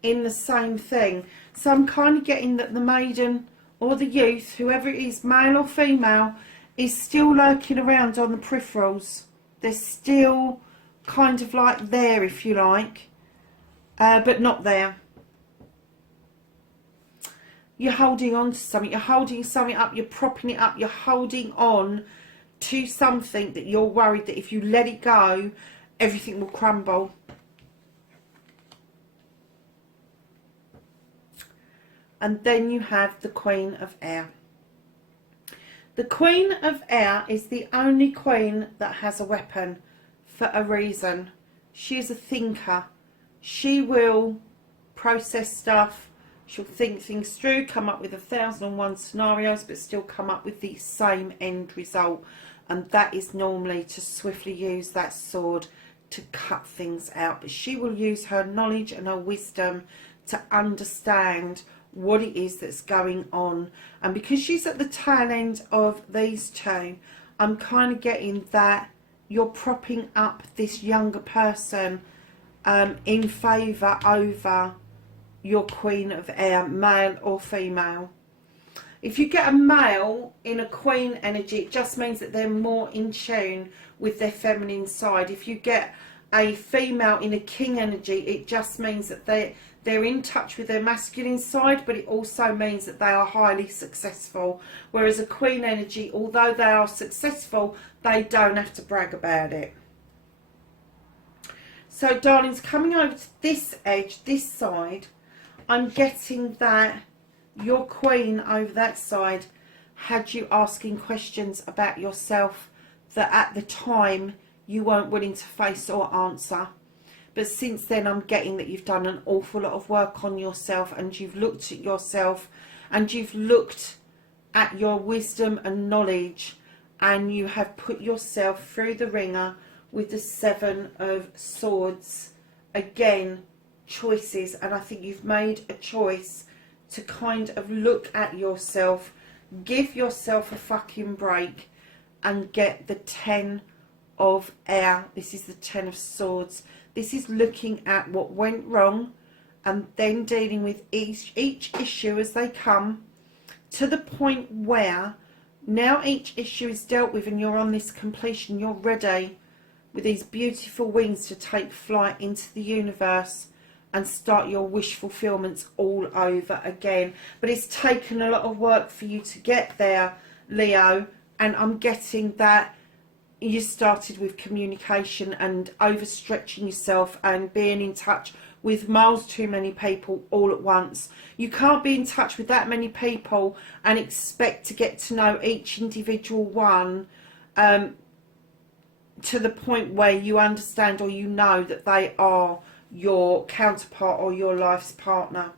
in the same thing. So I'm kind of getting that the maiden or the youth, whoever it is, male or female, is still lurking around on the peripherals. They're still kind of like there, if you like, but not there. You're holding on to something. You're holding something up. You're propping it up. You're holding on to something that you're worried that if you let it go, everything will crumble. And then you have the Queen of Air. The Queen of Air is the only queen that has a weapon for a reason. She is a thinker. She will process stuff. She'll think things through, come up with 1,001 scenarios, but still come up with the same end result. And that is normally to swiftly use that sword to cut things out. But she will use her knowledge and her wisdom to understand what it is that's going on. And because she's at the tail end of these two, I'm kind of getting that you're propping up this younger person in favour over your Queen of Air, male or female. If you get a male in a Queen energy, it just means that they're more in tune with their feminine side. If you get a female in a King energy, it just means that they're in touch with their masculine side, but it also means that they are highly successful. Whereas a Queen energy, although they are successful, they don't have to brag about it. So, darlings, coming over to this edge, this side, I'm getting that your Queen over that side had you asking questions about yourself that at the time you weren't willing to face or answer. But since then, I'm getting that you've done an awful lot of work on yourself, and you've looked at yourself and you've looked at your wisdom and knowledge, and you have put yourself through the ringer with the 7 of Swords. Again, choices, and I think you've made a choice to kind of look at yourself, give yourself a fucking break, and get the 10 of Air. This is the 10 of Swords. This is looking at what went wrong and then dealing with each issue as they come, to the point where now each issue is dealt with and you're on this completion. You're ready with these beautiful wings to take flight into the universe and start your wish fulfillments all over again. But it's taken a lot of work for you to get there, Leo, and I'm getting that you started with communication and overstretching yourself and being in touch with miles too many people all at once. You can't be in touch with that many people and expect to get to know each individual one to the point where you understand or you know that they are your counterpart or your life's partner.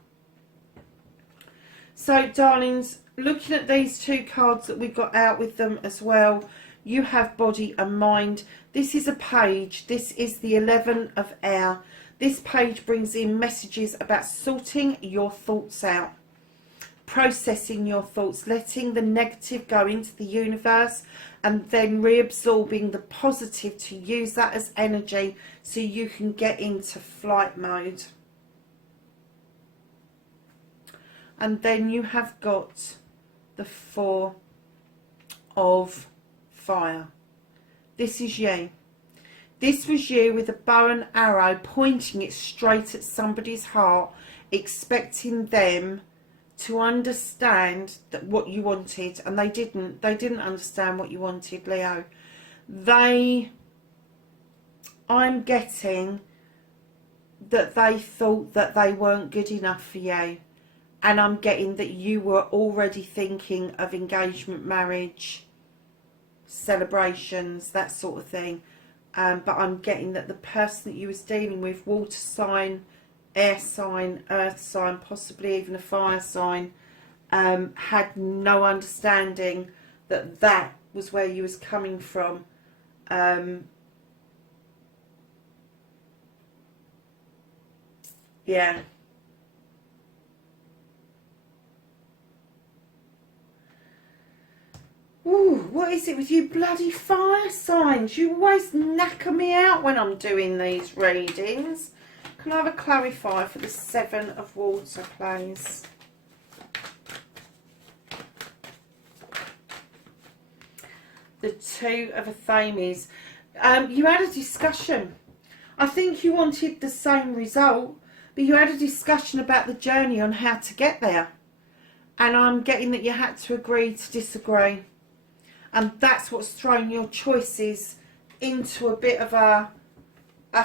So, darlings, looking at these 2 cards that we got out with them as well, you have body and mind. This is a page. This is the 11 of Air. This page brings in messages about sorting your thoughts out, processing your thoughts, letting the negative go into the universe, and then reabsorbing the positive to use that as energy so you can get into flight mode. And then you have got the 4 of Fire. This is you. This was you with a bow and arrow pointing it straight at somebody's heart, expecting them to understand that what you wanted, and they didn't understand what you wanted, Leo. I'm getting that they thought that they weren't good enough for you, and I'm getting that you were already thinking of engagement, marriage, celebrations, that sort of thing. But I'm getting that the person that you was dealing with, water sign, air sign, earth sign, possibly even a fire sign, had no understanding that that was where you was coming from. Yeah. Ooh, what is it with you bloody fire signs? You always knacker me out when I'm doing these readings. Can I have a clarifier for the 7 of Water, please? The 2 of Athames. You had a discussion. I think you wanted the same result, but you had a discussion about the journey on how to get there. And I'm getting that you had to agree to disagree. And that's what's thrown your choices into a bit of a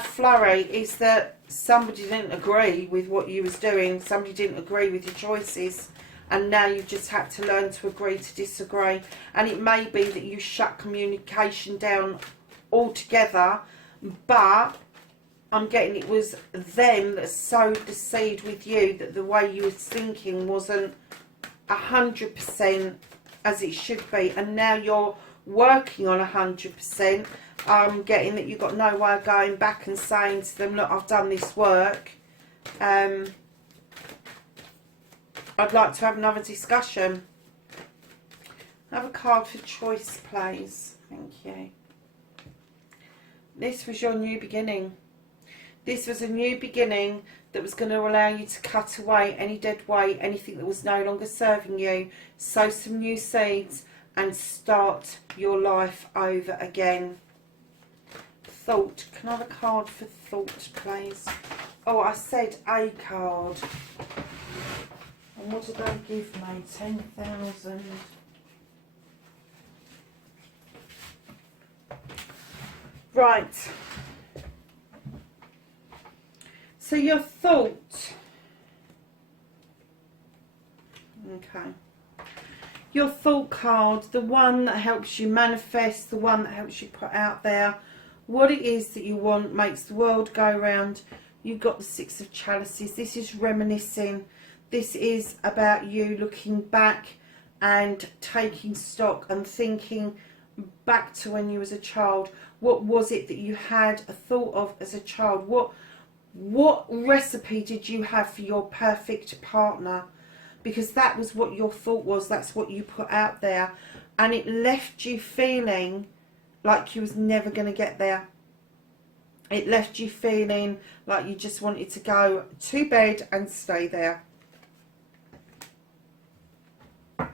flurry, is that somebody didn't agree with what you was doing. Somebody didn't agree with your choices. And now you've just had to learn to agree to disagree. And it may be that you shut communication down altogether. But I'm getting it was them that sowed the seed with you, that the way you was thinking wasn't 100% as it should be, and now you're working on 100%. I'm getting that you've got no way of going back and saying to them, look, I've done this work, I'd like to have another discussion. Have a card for choice, please. Thank you. This was your new beginning. This was a new beginning that was going to allow you to cut away any dead weight, anything that was no longer serving you, sow some new seeds and start your life over again. Thought. Can I have a card for thought, please? Oh, I said a card. And what did they give me? 10,000. Right. So your thought. Okay. Your thought card, the one that helps you manifest, the one that helps you put out there what it is that you want, makes the world go round. You've got the Six of Chalices. This is reminiscing. This is about you looking back and taking stock and thinking back to when you was a child. What was it that you had a thought of as a child? What recipe did you have for your perfect partner? Because that was what your thought was. That's what you put out there. And it left you feeling like you was never going to get there. It left you feeling like you just wanted to go to bed and stay there. Can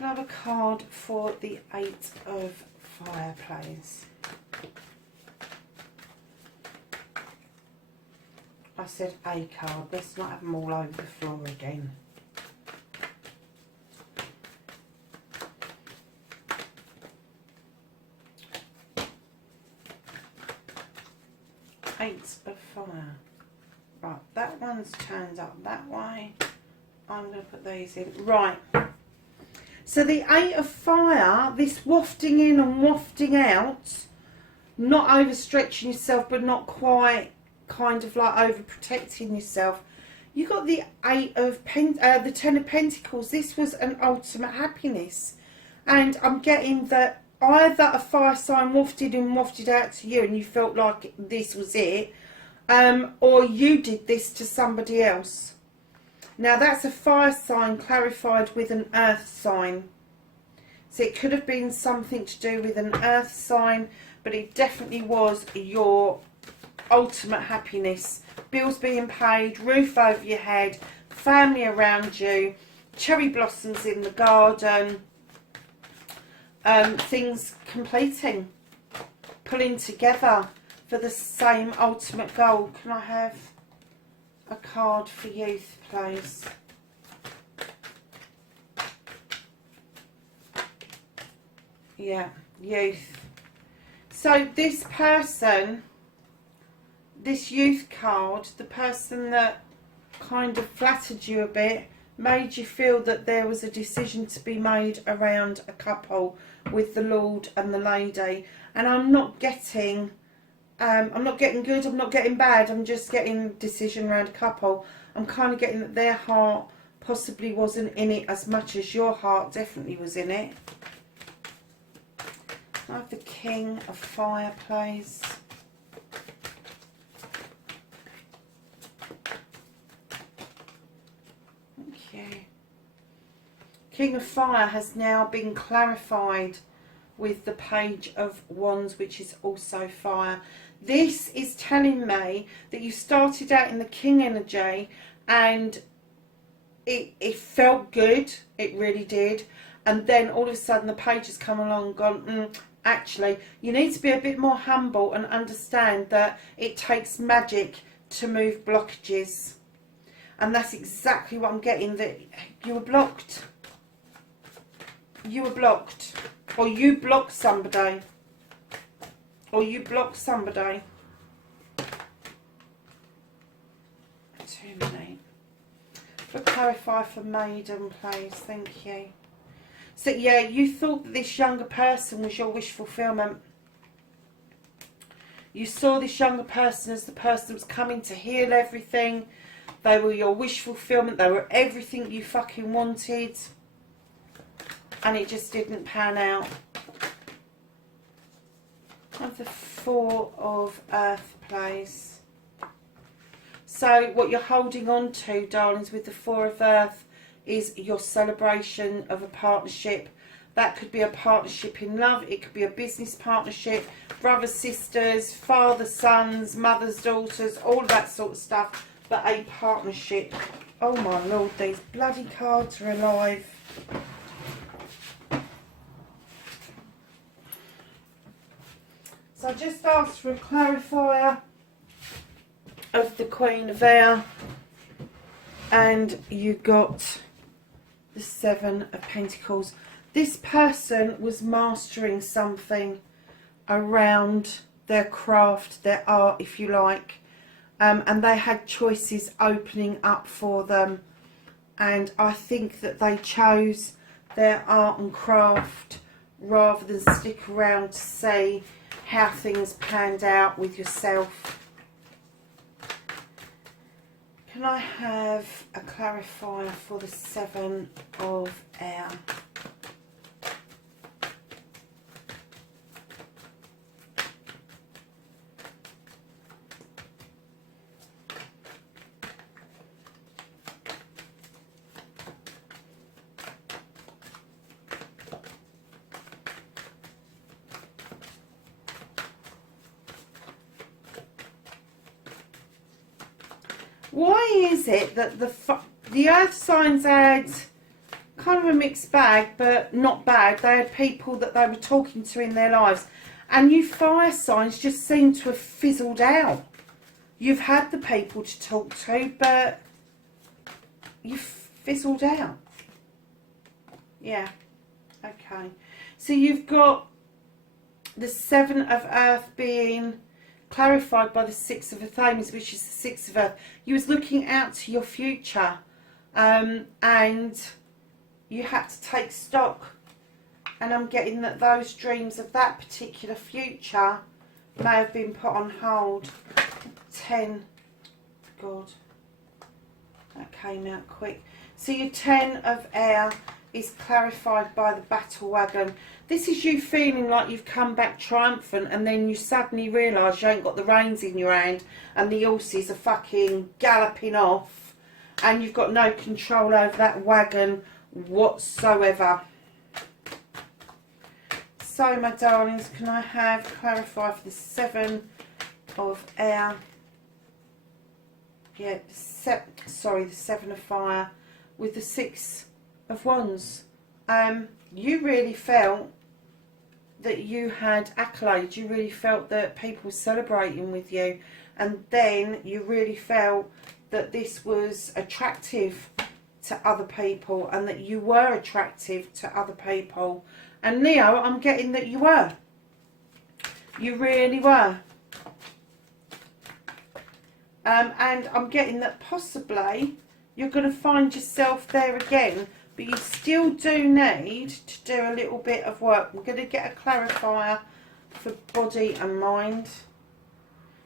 I have a card for the Eight of Fire, please? I said a card. Let's not have them all over the floor again. Eight of Fire. Right, that one's turned up that way. I'm going to put these in. Right. So the Eight of Fire, this wafting in and wafting out, not overstretching yourself, but not quite kind of like overprotecting yourself. You got the the Ten of Pentacles. This was an ultimate happiness, and I'm getting that either a fire sign wafted and wafted out to you, and you felt like this was it, or you did this to somebody else. Now that's a fire sign clarified with an earth sign. So it could have been something to do with an earth sign, but it definitely was your ultimate happiness. Bills being paid, roof over your head, family around you, cherry blossoms in the garden, things completing, pulling together for the same ultimate goal. Can I have a card for youth, please? Yeah, youth. So this person, this youth card, the person that kind of flattered you a bit, made you feel that there was a decision to be made around a couple with the Lord and the Lady. And I'm not getting good, I'm not getting bad, I'm just getting decision around a couple. I'm kind of getting that their heart possibly wasn't in it as much as your heart definitely was in it. I have the King of Fire, please. Thank you. King of Fire has now been clarified with the Page of Wands, which is also fire. This is telling me that you started out in the King energy and it felt good, it really did, and then all of a sudden the Page has come along and gone, actually you need to be a bit more humble and understand that it takes magic to move blockages. And that's exactly what I'm getting, that you were blocked. You were blocked. Or you blocked somebody. Or you blocked somebody. Too many. But clarify for Maiden, please. Thank you. So yeah, you thought that this younger person was your wish fulfillment. You saw this younger person as the person that was coming to heal everything. They were your wish fulfillment. They were everything you fucking wanted. And it just didn't pan out. Have the Four of Earth, please. So what you're holding on to, darlings, with the Four of Earth is your celebration of a partnership, That could be a partnership in love. It could be a business partnership, brothers, sisters, father, sons, mothers, daughters, all of that sort of stuff. But a partnership. Oh my Lord, these bloody cards are alive. So I just asked for a clarifier of the Queen of Air. And you got the Seven of Pentacles. This person was mastering something around their craft, their art, if you like. And they had choices opening up for them. And I think that they chose their art and craft rather than stick around to see how things panned out with yourself. Can I have a clarifier for the Seven of Air? Why is it that the earth signs had kind of a mixed bag, but not bad? They had people that they were talking to in their lives. And you fire signs just seem to have fizzled out. You've had the people to talk to, but you've fizzled out. Yeah. Okay. So you've got the Seven of Earth being clarified by the Six of Athens, which is the Six of Earth. You was looking out to your future, and you had to take stock. And I'm getting that those dreams of that particular future may have been put on hold. 10. God, that came out quick. So your 10 of Air is clarified by the battle wagon. This is you feeling like you've come back triumphant, and then you suddenly realise you ain't got the reins in your hand and the horses are fucking galloping off and you've got no control over that wagon whatsoever. So my darlings, can I have clarify for the Seven of Air? Yeah, the Seven of Fire with the Six of Wands. You really felt that you had accolades. You really felt that people were celebrating with you, and then you really felt that this was attractive to other people and that you were attractive to other people. And Leo, I'm getting that you were. You really were. And I'm getting that possibly you're going to find yourself there again, but you still do need to do a little bit of work. We're going to get a clarifier for body and mind.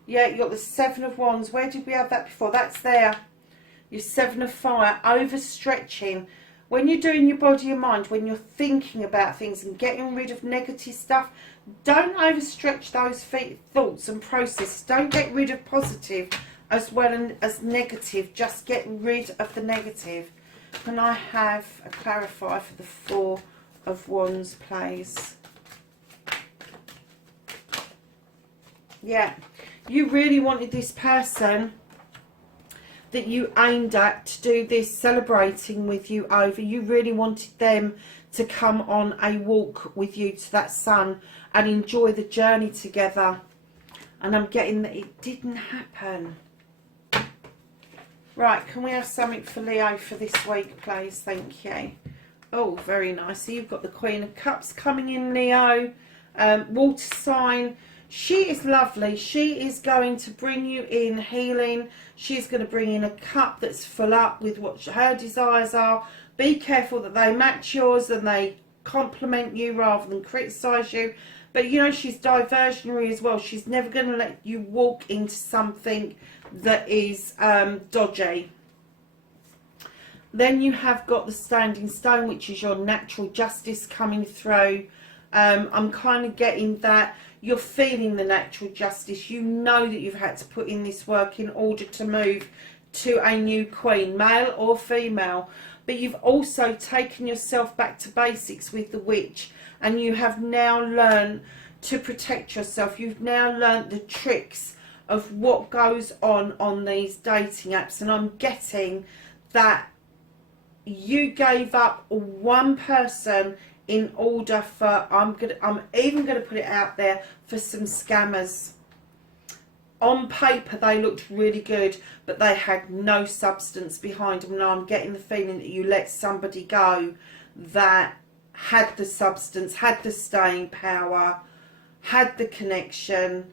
Yeah, you got the Seven of Wands. Where did we have that before? That's there. Your Seven of Fire, overstretching. When you're doing your body and mind, when you're thinking about things and getting rid of negative stuff, don't overstretch those thoughts and processes. Don't get rid of positive as well as negative. Just get rid of the negative. Can I have a clarifier for the Four of Wands, please? Yeah, you really wanted this person that you aimed at to do this celebrating with you over. You really wanted them to come on a walk with you to that sun and enjoy the journey together. And I'm getting that it didn't happen. Right, can we have something for Leo for this week, please? Thank you. Oh, very nice. So you've got the Queen of Cups coming in, Leo. Water sign. She is lovely. She is going to bring you in healing. She's going to bring in a cup that's full up with what her desires are. Be careful that they match yours and they compliment you rather than criticise you. But, you know, she's diversionary as well. She's never going to let you walk into something that is dodgy. Then you have got the Standing Stone, which is your natural justice coming through. I'm kind of getting that you're feeling the natural justice. You know that you've had to put in this work in order to move to a new queen, male or female. but you've also taken yourself back to basics with the witch, and you have now learned to protect yourself. You've now learned the tricks of what goes on these dating apps, and I'm getting that you gave up one person in order for, I'm even gonna put it out there, for some scammers. On paper they looked really good, but they had no substance behind them. Now I'm getting the feeling that you let somebody go that had the substance, had the staying power, had the connection,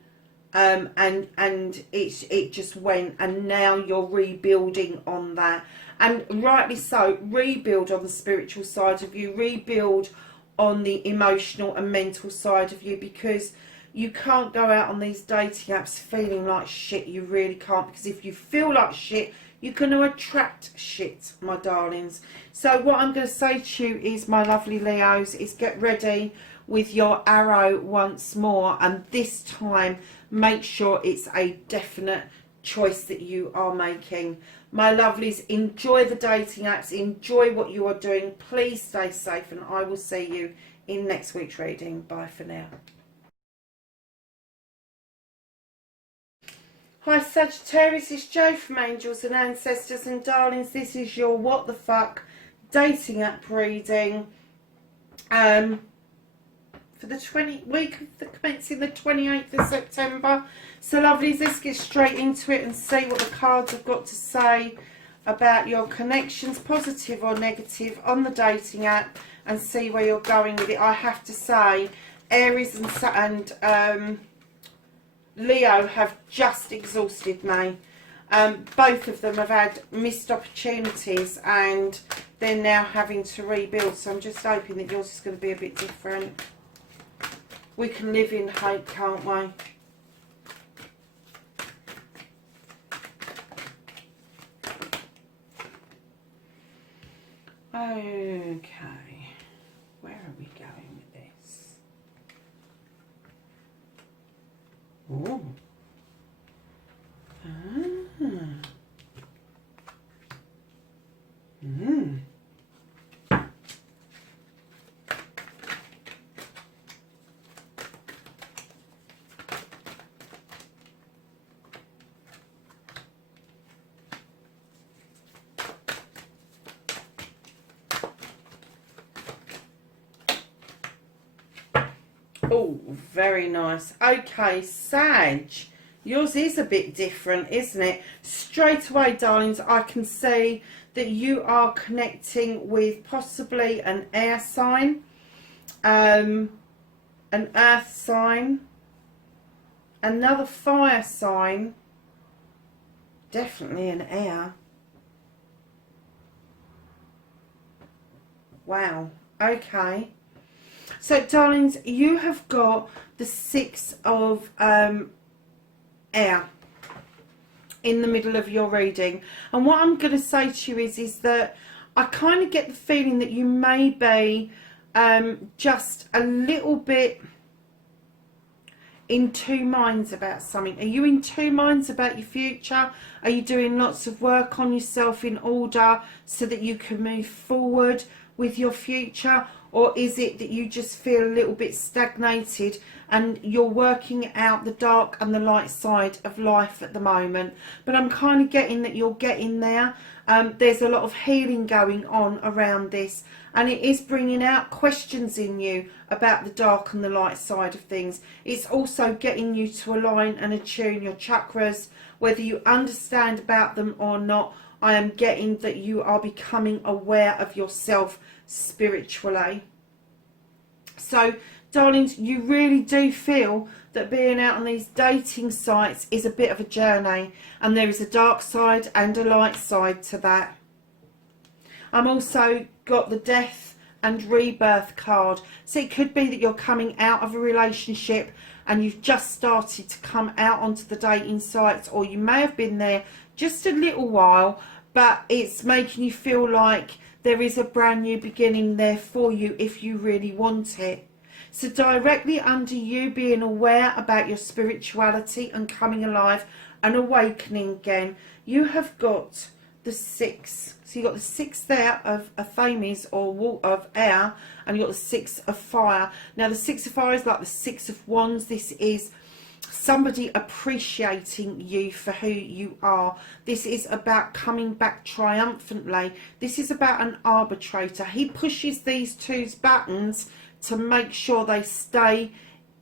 and it just went, and now you're rebuilding on that. And rightly so, rebuild on the spiritual side of you, rebuild on the emotional and mental side of you, because you can't go out on these dating apps feeling like shit. You really can't, because if you feel like shit, you're going to attract shit, my darlings. So what I'm going to say to you is, my lovely Leos, is get ready with your arrow once more, and this time make sure it's a definite choice that you are making. My lovelies, enjoy the dating apps, enjoy what you are doing. Please stay safe, and I will see you in next week's reading. Bye for now. Hi Sagittarius, it's Jo from Angels and Ancestors, and darlings, this is your what the fuck dating app reading for the week of the commencing the 28th of September. So lovelies, let's get straight into it and see what the cards have got to say about your connections, positive or negative, on the dating app, and see where you're going with it. I have to say, Aries and Leo have just exhausted me. Both of them have had missed opportunities, and they're now having to rebuild. So I'm just hoping that yours is going to be a bit different. We can live in hope, can't we? Okay, where are we going with this? Ooh. Oh, very nice. Okay, Sag, yours is a bit different, isn't it? Straight away, darlings, I can see that you are connecting with possibly an air sign, an earth sign, another fire sign, definitely an air. Wow, okay. So, darlings, you have got the 6 of air in the middle of your reading. And what I'm going to say to you is that I kind of get the feeling that you may be just a little bit in two minds about something. Are you in two minds about your future? Are you doing lots of work on yourself in order so that you can move forward with your future? Or is it that you just feel a little bit stagnated and you're working out the dark and the light side of life at the moment? But I'm kind of getting that you're getting there. There's a lot of healing going on around this, and it is bringing out questions in you about the dark and the light side of things. It's also getting you to align and attune your chakras, whether you understand about them or not. I am getting that you are becoming aware of yourself spiritually. So, darlings, you really do feel that being out on these dating sites is a bit of a journey, and there is a dark side and a light side to that. I'm also got the death and rebirth card. So it could be that you're coming out of a relationship and you've just started to come out onto the dating sites, or you may have been there just a little while, but it's making you feel like there is a brand new beginning there for you if you really want it. So directly under you being aware about your spirituality and coming alive and awakening again, you have got the 6. So you've got the 6 there of Aries or of air, and you've got the 6 of fire. Now the 6 of fire is like the 6 of wands. This is somebody appreciating you for who you are. This is about coming back triumphantly. This is about an arbitrator. He pushes these two's buttons to make sure they stay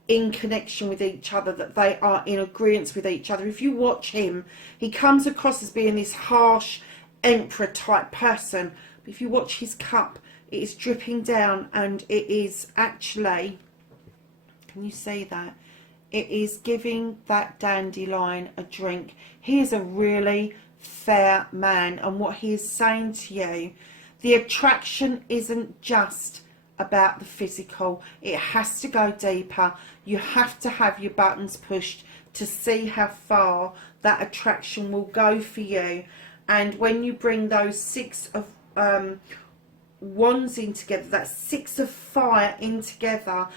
in connection with each other, that they are in agreement with each other. If you watch him, he comes across as being this harsh emperor type person, but if you watch his cup, it is dripping down, and it is actually, can you see that? It is giving that dandelion a drink. He is a really fair man, and what he is saying to you, the attraction isn't just about the physical. It has to go deeper. You have to have your buttons pushed to see how far that attraction will go for you. And when you bring those 6 of wands in together, that 6 of fire in together,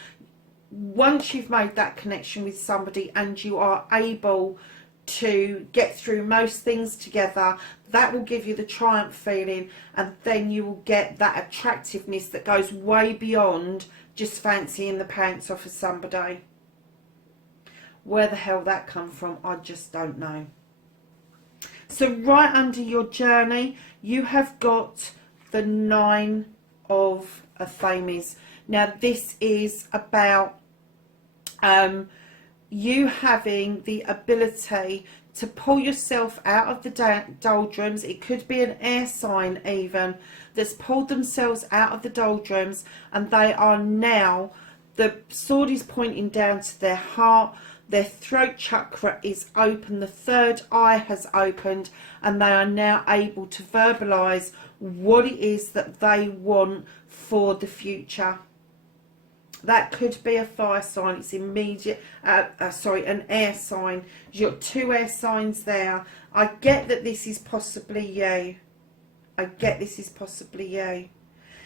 once you've made that connection with somebody and you are able to get through most things together, that will give you the triumph feeling, and then you will get that attractiveness that goes way beyond just fancying the pants off of somebody. Where the hell that come from, I just don't know. So right under your journey, you have got the 9 of Aries. Now this is about you having the ability to pull yourself out of the doldrums. It could be an air sign even that's pulled themselves out of the doldrums, and they are now, the sword is pointing down to their heart, their throat chakra is open, the third eye has opened, and they are now able to verbalize what it is that they want for the future. That could be a fire sign. It's immediate. An air sign. You've got 2 air signs there. I get that this is possibly you. I get this is possibly you.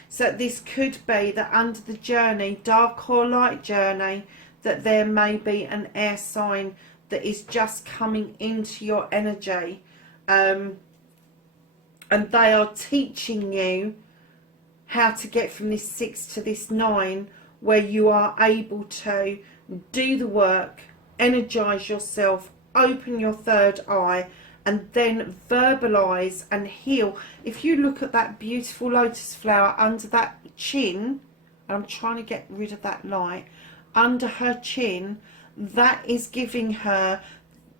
So this could be that under the journey, dark or light journey, that there may be an air sign that is just coming into your energy, and they are teaching you how to get from this 6 to this 9, where you are able to do the work, energize yourself, open your third eye, and then verbalize and heal. If you look at that beautiful lotus flower under that chin, and I'm trying to get rid of that light, under her chin, that is giving her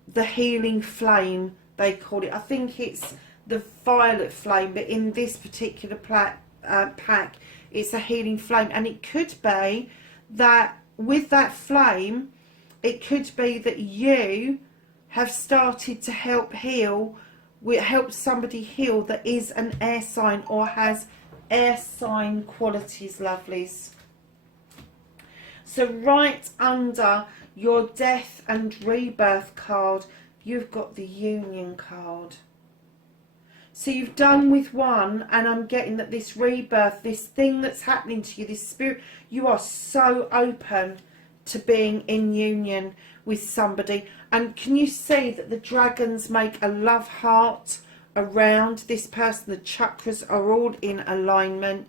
the healing flame, they call it. I think it's the violet flame, but in this particular pack, it's a healing flame. And it could be that with that flame, it could be that you have started to help somebody heal that is an air sign or has air sign qualities, lovelies. So right under your death and rebirth card, you've got the union card. So you've done with one, and I'm getting that this rebirth, this thing that's happening to you, this spirit, you are so open to being in union with somebody. And can you see that the dragons make a love heart around this person? The chakras are all in alignment.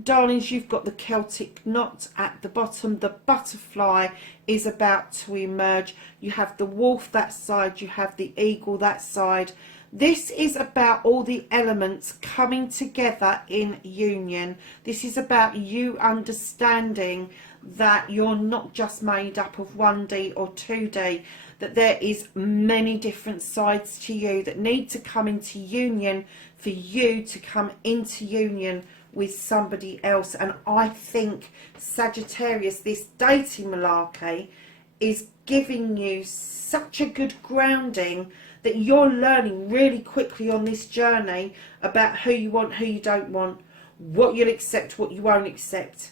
Darlings, you've got the Celtic knot at the bottom. The butterfly is about to emerge. You have the wolf that side. You have the eagle that side. This is about all the elements coming together in union. This is about you understanding that you're not just made up of 1D or 2D, that there is many different sides to you that need to come into union for you to come into union with somebody else. And I think, Sagittarius, this dating malarkey is giving you such a good grounding that you're learning really quickly on this journey about who you want, who you don't want, what you'll accept, what you won't accept.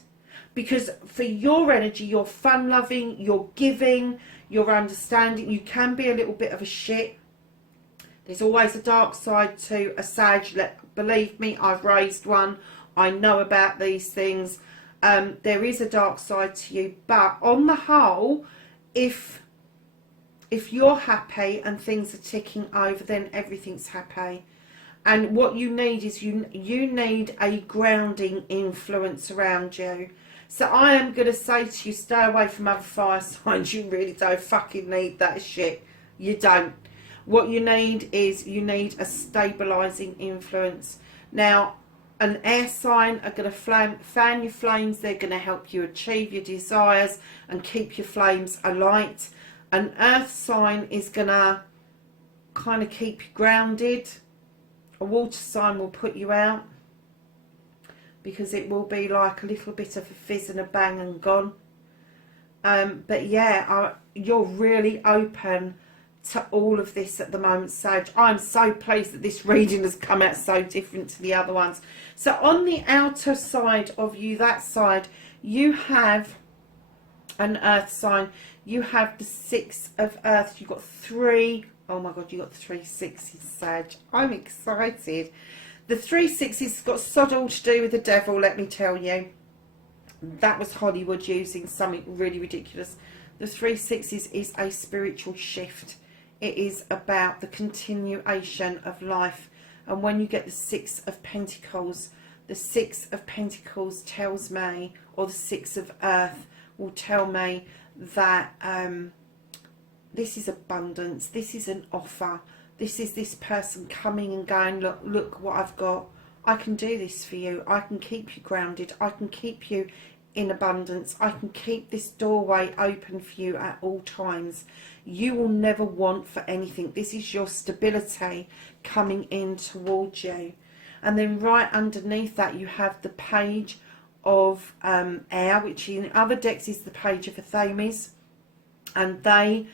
Because for your energy, you're fun-loving, you're giving, you're understanding. You can be a little bit of a shit. There's always a dark side to a Sag. Believe me, I've raised one. I know about these things. There is a dark side to you. But on the whole, if you're happy and things are ticking over, then everything's happy. And what you need is you need a grounding influence around you. So I am going to say to you, stay away from other fire signs. You really don't fucking need that shit. You don't. What you need is you need a stabilising influence. Now, an air sign are going to fan your flames. They're going to help you achieve your desires and keep your flames alight. An earth sign is going to kind of keep you grounded. A water sign will put you out, because it will be like a little bit of a fizz and a bang and gone. But yeah, you're really open to all of this at the moment, Sag. I'm so pleased that this reading has come out so different to the other ones. So on the outer side of you, that side, you have an earth sign. You have the 6 of earth. You've got 3. Oh my God, you got 3 sixes, Sag. I'm excited. The 3 sixes got sod all to do with the devil, let me tell you. That was Hollywood using something really ridiculous. The 3 sixes is a spiritual shift. It is about the continuation of life. And when you get the 6 of Pentacles, the 6 of Pentacles tells me, or the 6 of Earth will tell me that this is abundance. This is an offer. This is this person coming and going, look what I've got. I can do this for you. I can keep you grounded. I can keep you in abundance. I can keep this doorway open for you at all times. You will never want for anything. This is your stability coming in towards you. And then right underneath that you have the page of air, which in other decks is the page of Athames. And they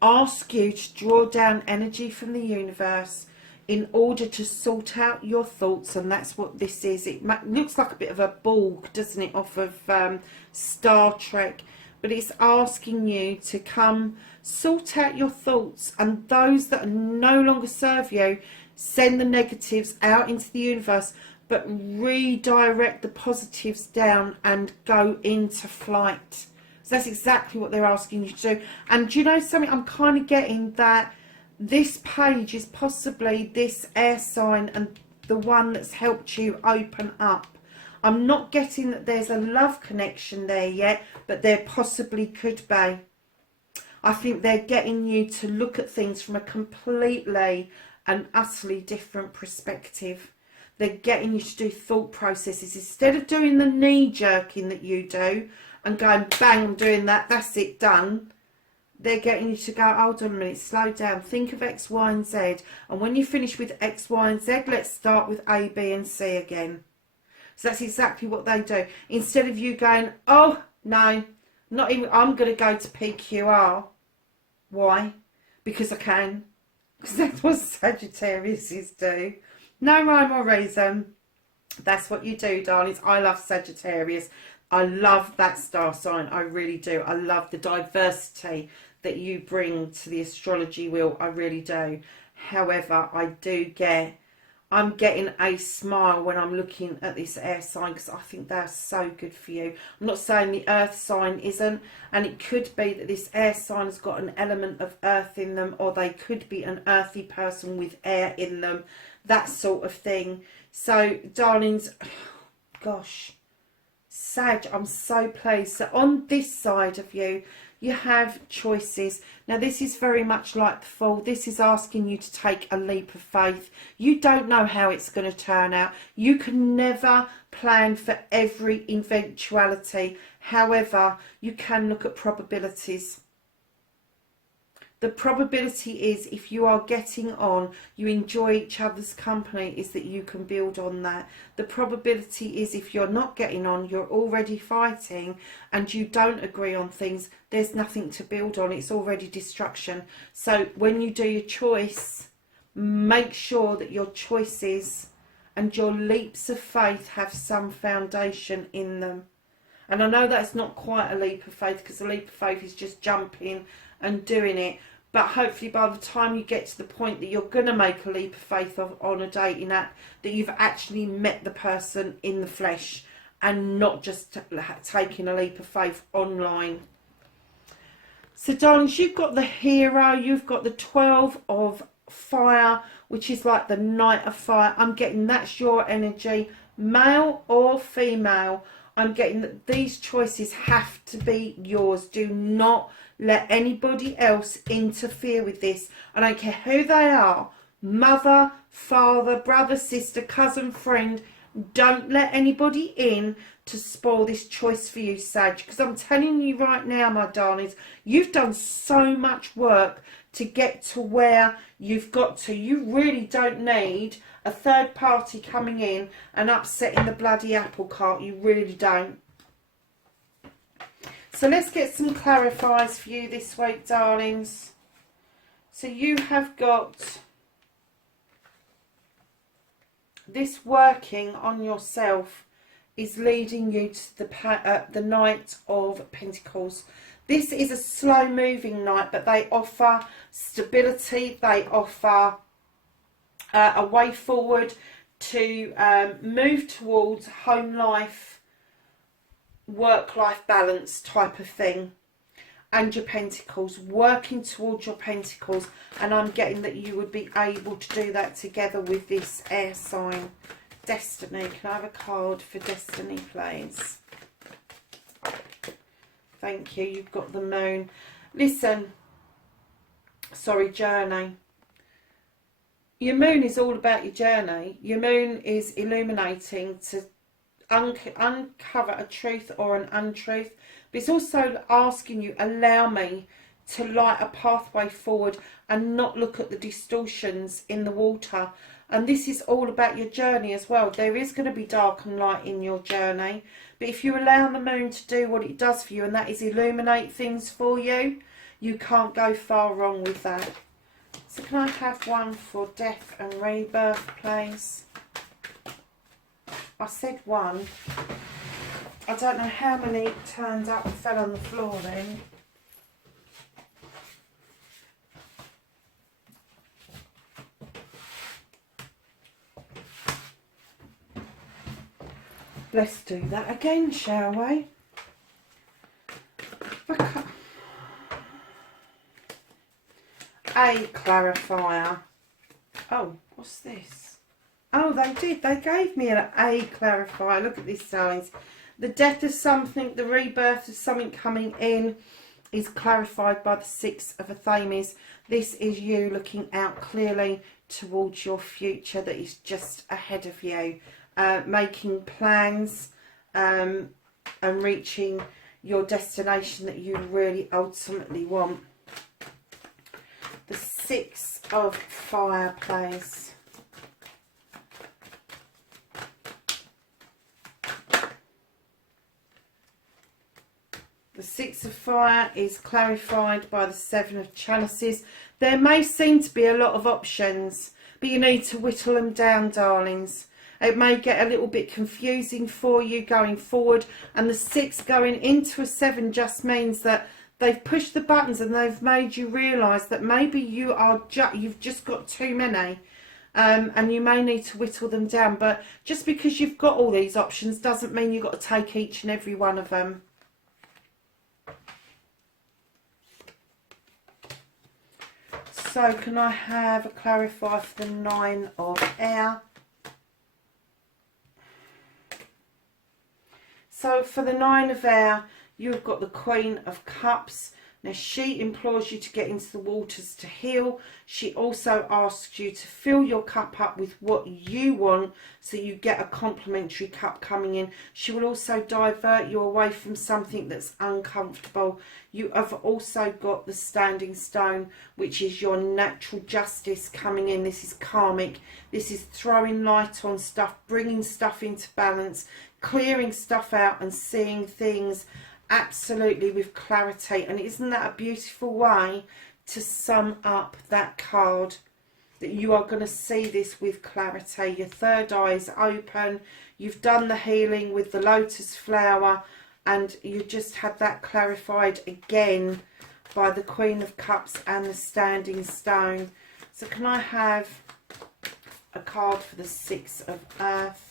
ask you to draw down energy from the universe in order to sort out your thoughts, and that's what this is. It looks like a bit of a Borg, doesn't it, off of Star Trek, but it's asking you to come sort out your thoughts, and those that no longer serve you, send the negatives out into the universe, but redirect the positives down and go into flight. So that's exactly what they're asking you to do. And do you know something? I'm kind of getting that this page is possibly this air sign and the one that's helped you open up. I'm not getting that there's a love connection there yet, but there possibly could be. I think they're getting you to look at things from a completely and utterly different perspective. They're getting you to do thought processes. Instead of doing the knee-jerking that you do, and going, bang, I'm doing that, that's it, done. They're getting you to go, hold on a minute, slow down, think of X, Y, and Z. And when you finish with X, Y, and Z, let's start with A, B, and C again. So that's exactly what they do. Instead of you going, oh, no, not even, I'm going to go to PQR. Why? Because I can. Because that's what Sagittarius do. No rhyme or reason. That's what you do, darlings. I love Sagittarius. I love that star sign. I really do. I love the diversity that you bring to the astrology wheel. I really do. However, I'm getting a smile when I'm looking at this air sign, because I think they're so good for you. I'm not saying the earth sign isn't, and it could be that this air sign has got an element of earth in them, or they could be an earthy person with air in them, that sort of thing. So, darlings, gosh, Sag, I'm so pleased. So on this side of you, you have choices. Now this is very much like the Fool. This is asking you to take a leap of faith. You don't know how it's going to turn out. You can never plan for every eventuality. However, you can look at probabilities. The probability is, if you are getting on, you enjoy each other's company, is that you can build on that. The probability is, if you're not getting on, you're already fighting and you don't agree on things, there's nothing to build on. It's already destruction. So when you do your choice, make sure that your choices and your leaps of faith have some foundation in them. And I know that's not quite a leap of faith, because a leap of faith is just jumping and doing it, but hopefully by the time you get to the point that you're going to make a leap of faith on a dating app, that you've actually met the person in the flesh and not just taking a leap of faith online. So darlings, you've got the Hero, you've got the 12 of fire, which is like the Knight of Fire. I'm getting that's your energy, male or female. I'm getting that these choices have to be yours. Do not let anybody else interfere with this. I don't care who they are, mother, father, brother, sister, cousin, friend. Don't let anybody in to spoil this choice for you, Sag. Because I'm telling you right now, my darlings, you've done so much work to get to where you've got to. You really don't need a third party coming in and upsetting the bloody apple cart. You really don't. So let's get some clarifiers for you this week, darlings. So you have got this working on yourself is leading you to the Knight of Pentacles. This is a slow moving night, but they offer stability. They offer a way forward to move towards home life, work-life balance type of thing. And your pentacles, working towards your pentacles. And I'm getting that you would be able to do that together with this air sign. Destiny. Can I have a card for Destiny, please? Thank you. You've got the moon. Listen. Sorry, journey. Your moon is all about your journey. Your moon is illuminating to uncover a truth or an untruth. But it's also asking you, allow me to light a pathway forward and not look at the distortions in the water. And this is all about your journey as well. There is going to be dark and light in your journey. But if you allow the moon to do what it does for you, and that is illuminate things for you, you can't go far wrong with that. So can I have one for death and rebirth, please? I said one. I don't know how many turned up and fell on the floor then. Let's do that again, shall we? A clarifier. Oh, what's this? Oh, they did. They gave me an A clarifier. Look at this, darlings. The death of something, the rebirth of something coming in is clarified by the Six of Athames. This is you looking out clearly towards your future that is just ahead of you. Making plans and reaching your destination that you really ultimately want. The Six of Fire, please. The Six of Fire is clarified by the Seven of Chalices. There may seem to be a lot of options, but you need to whittle them down, darlings. It may get a little bit confusing for you going forward, and the 6 going into a 7 just means that they've pushed the buttons and they've made you realise that maybe you've just got too many, and you may need to whittle them down. But just because you've got all these options doesn't mean you've got to take each and every one of them. So can I have a clarifier for the 9 of Air? So for the 9 of Air, you've got the Queen of Cups. Now she implores you to get into the waters to heal. She also asks you to fill your cup up with what you want so you get a complimentary cup coming in. She will also divert you away from something that's uncomfortable. You have also got the Standing Stone, which is your natural justice coming in. This is karmic. This is throwing light on stuff, bringing stuff into balance, clearing stuff out and seeing things absolutely with clarity. And isn't that a beautiful way to sum up that card, that you are going to see this with clarity? Your third eye is open. You've done the healing with the lotus flower, and you just had that clarified again by the Queen of Cups and the Standing Stone. So can I have a card for the 6 of Earth?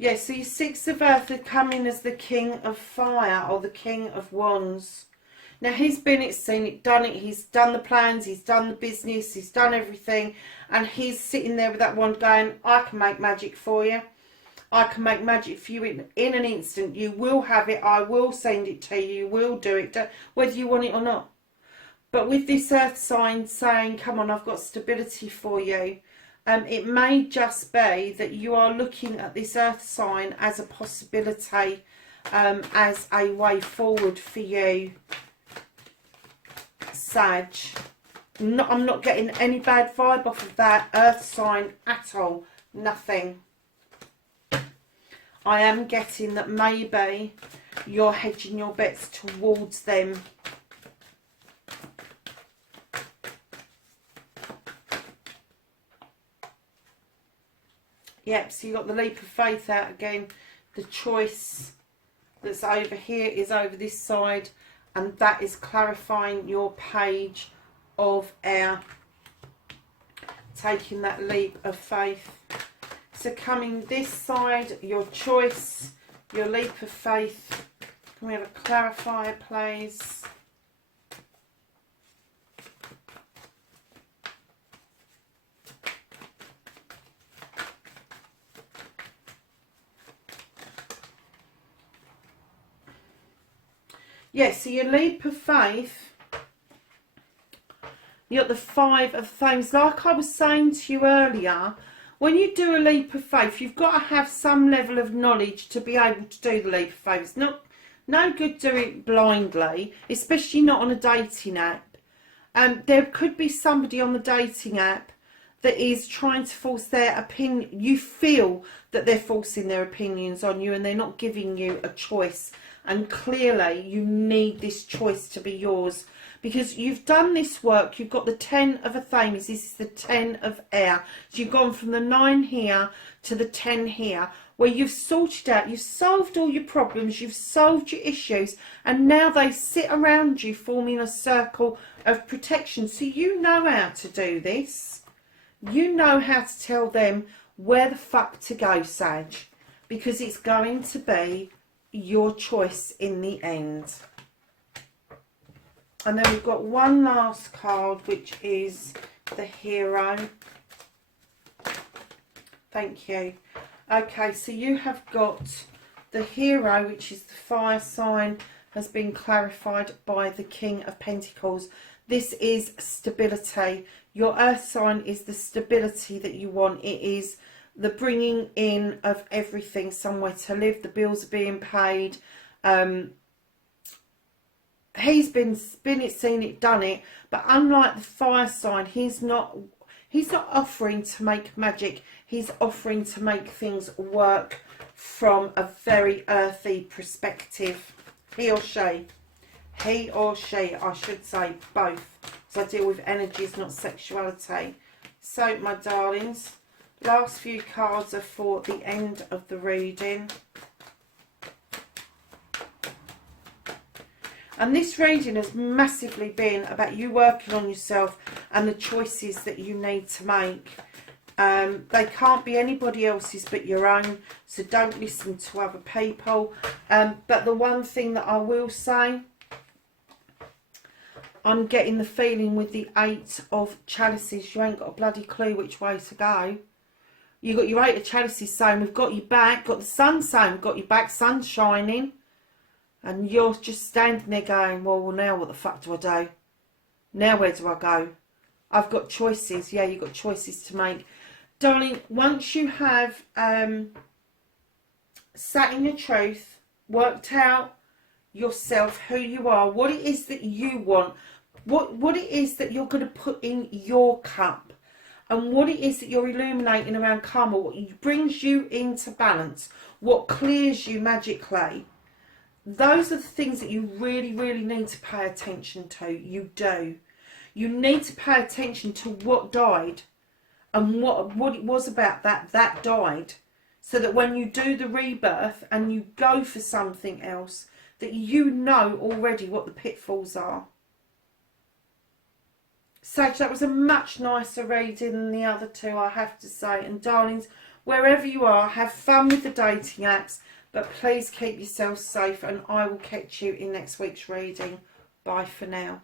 Yeah, so your Six of Earth had come in as the King of Fire or the King of Wands. Now, he's been it, seen it, done it. He's done the plans, he's done the business, he's done everything. And he's sitting there with that wand going, I can make magic for you. I can make magic for you in an instant. You will have it. I will send it to you. You will do it, whether you want it or not. But with this earth sign saying, come on, I've got stability for you. It may just be that you are looking at this earth sign as a possibility, as a way forward for you, Sag. I'm not getting any bad vibe off of that earth sign at all. Nothing. I am getting that maybe you're hedging your bets towards them. Yep, so you got the leap of faith out again. The choice that's over here is over this side, and that is clarifying your page of air, taking that leap of faith. So coming this side, your choice, your leap of faith. Can we have a clarifier, please? Yes, so your leap of faith, you got the Five of Things. Like I was saying to you earlier, when you do a leap of faith, you've got to have some level of knowledge to be able to do the leap of faith. It's no good doing it blindly, especially not on a dating app. There could be somebody on the dating app that is trying to force their opinion. You feel that they're forcing their opinions on you and they're not giving you a choice. And clearly you need this choice to be yours, because you've done this work. You've got the 10 of a Thames. This is the 10 of air. So you've gone from the 9 here to the 10 here, where you've sorted out, you've solved all your problems, you've solved your issues, and now they sit around you forming a circle of protection. So you know how to do this. You know how to tell them where the fuck to go, Sag, because it's going to be your choice in the end. And then we've got one last card, which is the Hero. Thank you. Okay, so you have got the Hero, which is the fire sign, has been clarified by the King of Pentacles. This is stability. Your earth sign is the stability that you want. It is the bringing in of everything, somewhere to live, the bills are being paid. He's been it, seen it, done it, but unlike the fire sign, he's not offering to make magic. He's offering to make things work from a very earthy perspective. He or she, I should say both, because I deal with energies, not sexuality. So my darlings, last few cards are for the end of the reading. And this reading has massively been about you working on yourself and the choices that you need to make. They can't be anybody else's but your own, so don't listen to other people. But the one thing that I will say, I'm getting the feeling with the 8 of Chalices, you ain't got a bloody clue which way to go. You got your 8 of Chalices saying, we've got your back, got the sun saying, we've got your back, sun's shining. And you're just standing there going, well, now what the fuck do I do? Now where do I go? I've got choices. Yeah, you've got choices to make. Darling, once you have sat in your truth, worked out yourself, who you are, what it is that you want, what it is that you're going to put in your cup, and what it is that you're illuminating around karma, what brings you into balance, what clears you magically. Those are the things that you really, really need to pay attention to. You do. You need to pay attention to what died and what it was about that died, so that when you do the rebirth and you go for something else, that you know already what the pitfalls are. Sage, that was a much nicer reading than the other two, I have to say. And darlings, wherever you are, have fun with the dating apps, but please keep yourself safe, and I will catch you in next week's reading. Bye for now.